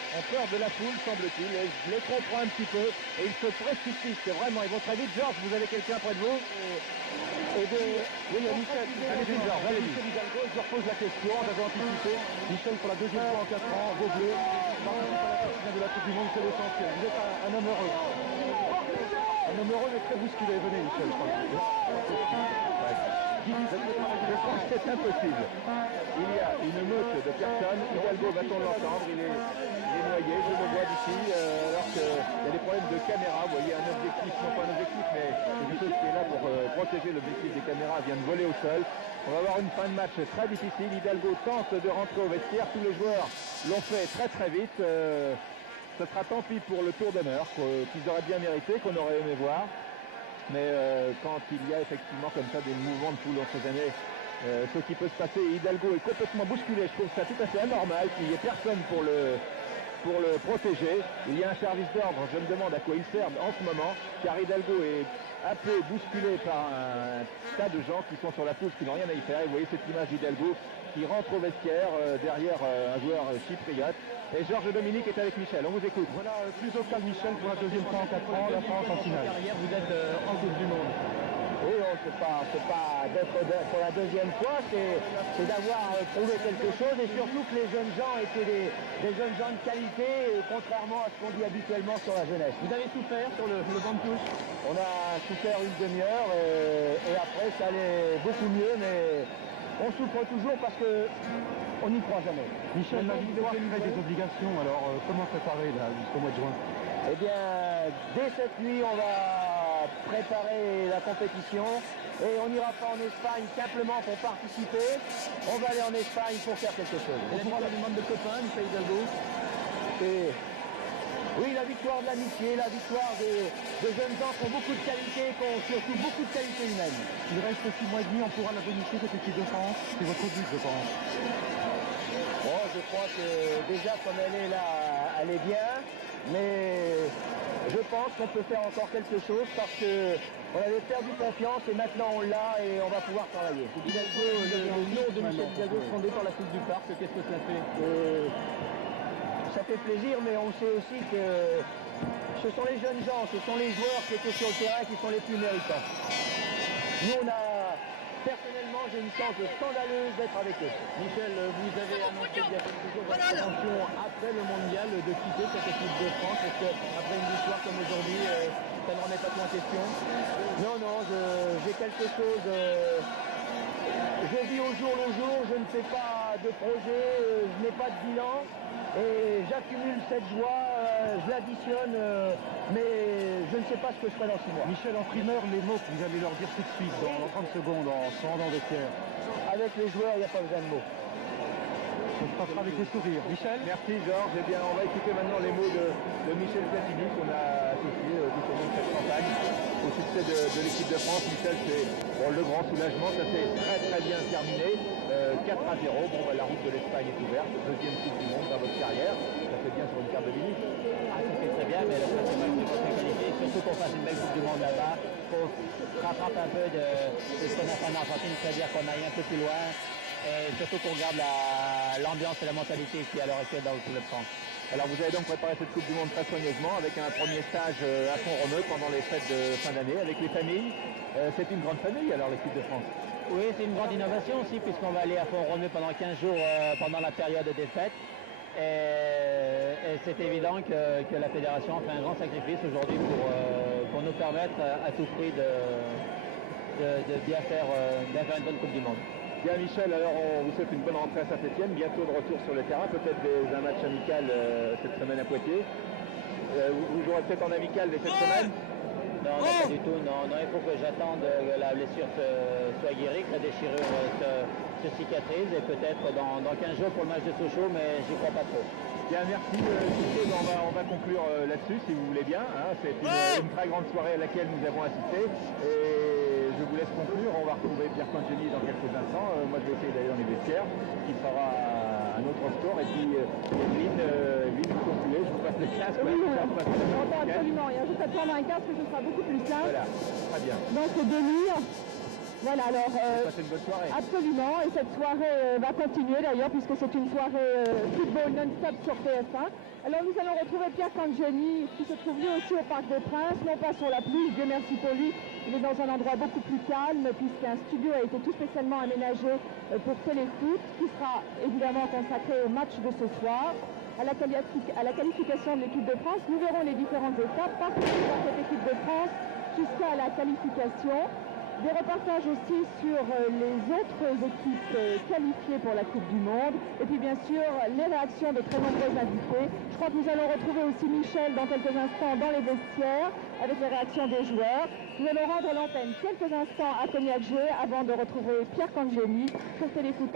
ont peur de la foule, semble-t-il, et je les comprends un petit peu, et ils se précipitent, vraiment, ils vont très vite. Georges, vous avez quelqu'un près de vous? Oui, il y a Michel. Allez-y, Georges, allez-y. Michel Hidalgo, je leur pose la question, j'avais anticipé. Michel, pour la deuxième fois en 4 ans, vos bleus, participe à la finale de la Coupe du Monde, c'est l'essentiel. Vous êtes un homme heureux. Un homme heureux mais très bousculé. Venez, Michel, je crois. Je pense que c'est impossible. Il y a une meute de personnes. Hidalgo, va-t-on l'entendre? Il est noyé, je le vois d'ici, alors qu'il y a des problèmes de caméra. Vous voyez, un objectif, non pas un objectif, mais quelque chose qui est là pour protéger l'objectif des caméras, vient de voler au sol. On va avoir une fin de match très difficile. Hidalgo tente de rentrer au vestiaire. Tous les joueurs l'ont fait très très vite. Ce sera tant pis pour le tour d'honneur qu'ils auraient bien mérité, qu'on aurait aimé voir. Mais quand il y a effectivement comme ça des mouvements de foule en ces années, ce qui peut se passer, Hidalgo est complètement bousculé. Je trouve ça tout à fait anormal qu'il n'y ait personne pour le protéger. Il y a un service d'ordre, je me demande à quoi il sert en ce moment, car Hidalgo est un peu bousculé par un tas de gens qui sont sur la pelouse, qui n'ont rien à y faire. Et vous voyez cette image d'Hidalgo qui rentre au vestiaire derrière un joueur chypriote. Et Georges Dominique est avec Michel, on vous écoute. Voilà, plus au calme Michel pour la deuxième fois en 4 ans, la France en finale. Vous êtes en Coupe du Monde. Oui, c'est pas d'être pour la deuxième fois, c'est d'avoir prouvé quelque chose et surtout que les jeunes gens étaient des jeunes gens de qualité, contrairement à ce qu'on dit habituellement sur la jeunesse. Vous avez souffert sur le banc de touche? On a souffert une demi-heure et après ça allait beaucoup mieux, mais on souffre toujours parce que on n'y croit jamais. Michel, la victoire crée des obligations, alors comment préparer là jusqu'au mois de juin? Eh bien, dès cette nuit, on va préparer la compétition et on n'ira pas en Espagne simplement pour participer. On va aller en Espagne pour faire quelque chose. On pourra la demande de copains, Michel Hidalgo. Et oui, la victoire de l'amitié, la victoire des jeunes gens qui ont beaucoup de qualité, qui ont surtout beaucoup de qualité humaine. Il reste 6 mois et demi, on pourra la bonifier cette équipe de France. C'est votre but, je pense. Bon, je crois que déjà comme elle est là, elle est bien, mais je pense qu'on peut faire encore quelque chose parce qu'on avait perdu confiance et maintenant on l'a et on va pouvoir travailler. Hidalgo, le nom de Michel Hidalgo fondé par la foule du parc, qu'est-ce que ça fait? Ça fait plaisir, mais on sait aussi que ce sont les jeunes gens, ce sont les joueurs qui étaient sur le terrain qui sont les plus méritants. Nous, personnellement, j'ai une chance scandaleuse d'être avec eux. Michel, vous avez annoncé il y a quelques jours votre intention après le mondial de quitter cette équipe de France. Est-ce qu'après une victoire comme aujourd'hui, ça ne remet pas tout en question? Non, j'ai quelque chose... je vis au jour le jour, je ne fais pas de projet, je n'ai pas de bilan. Et j'accumule cette joie, je l'additionne, mais je ne sais pas ce que je ferai dans 6 mois. Michel, en primeur, les mots que vous allez leur dire tout de suite, dans 30 secondes, en se rendant au vestiaire. Avec les joueurs, il n'y a pas besoin de mots. Ça se passera avec le sourire. Michel? Merci Georges. Eh bien, on va écouter maintenant les mots de Michel Platini qu'on a associé tout au long de cette campagne au succès de l'équipe de France. Michel, c'est le grand soulagement, ça s'est très bien terminé. 4-0, bon, la route de l'Espagne est ouverte, deuxième Coupe du Monde dans votre carrière. Ça fait bien sur une carte de visite. Ça fait très bien, mais le principal c'est votre qualité. Surtout qu'on fasse une belle Coupe du Monde là-bas. Il faut rattraper un peu de ce qu'on a fait en Argentine, c'est-à-dire qu'on aille un peu plus loin. Et surtout qu'on garde l'ambiance et la mentalité qui est à l'heure actuelle dans le club de France. Alors vous avez donc préparé cette Coupe du Monde très soigneusement avec un premier stage à Font-Romeu pendant les fêtes de fin d'année avec les familles. C'est une grande famille alors l'équipe de France? Oui, c'est une grande innovation aussi puisqu'on va aller à Font-Romeu pendant 15 jours pendant la période des fêtes. Et c'est évident que la fédération fait un grand sacrifice aujourd'hui pour nous permettre à tout prix de bien faire une bonne Coupe du Monde. Bien Michel, alors on vous souhaite une bonne rentrée à Saint-Etienne, bientôt de retour sur le terrain, peut-être un match amical cette semaine à Poitiers. Vous jouerez peut-être en amical dès cette semaine? Non, non, pas du tout. Non, non, il faut que j'attende que la blessure soit guérie, que la déchirure se cicatrise et peut-être dans 15 jours pour le match de Sochaux, mais j'y crois pas trop. Bien, merci. On va conclure là-dessus si vous voulez bien. Hein. C'est une très grande soirée à laquelle nous avons assisté. Et je vous laisse conclure. On va retrouver Pierre Congeni dans quelques instants. Moi, je vais essayer d'aller dans les vestiaires, qui fera un autre score. Et puis, Evelyne, vous concluez. Je vous passe le casque. Oui, absolument. Il y a juste à prendre un casque, ce sera beaucoup plus simple. Voilà, très bien. Donc, Denis. Voilà, alors, passez une bonne soirée. Absolument, et cette soirée va continuer d'ailleurs, puisque c'est une soirée football non-stop sur TF1. Alors nous allons retrouver Pierre Congeni, qui se trouve lui aussi au Parc des Princes, non pas sur la pelouse, Dieu merci pour lui, il est dans un endroit beaucoup plus calme, puisqu'un studio a été tout spécialement aménagé pour Téléfoot, qui sera évidemment consacré au match de ce soir. À la qualification de l'équipe de France, nous verrons les différentes étapes, parcourir dans cette équipe de France jusqu'à la qualification. Des reportages aussi sur les autres équipes qualifiées pour la Coupe du Monde. Et puis bien sûr, les réactions de très nombreux invités. Je crois que nous allons retrouver aussi Michel dans quelques instants dans les vestiaires avec les réactions des joueurs. Nous allons rendre l'antenne quelques instants à Cognac G avant de retrouver Pierre Congeni pour Téléfoot.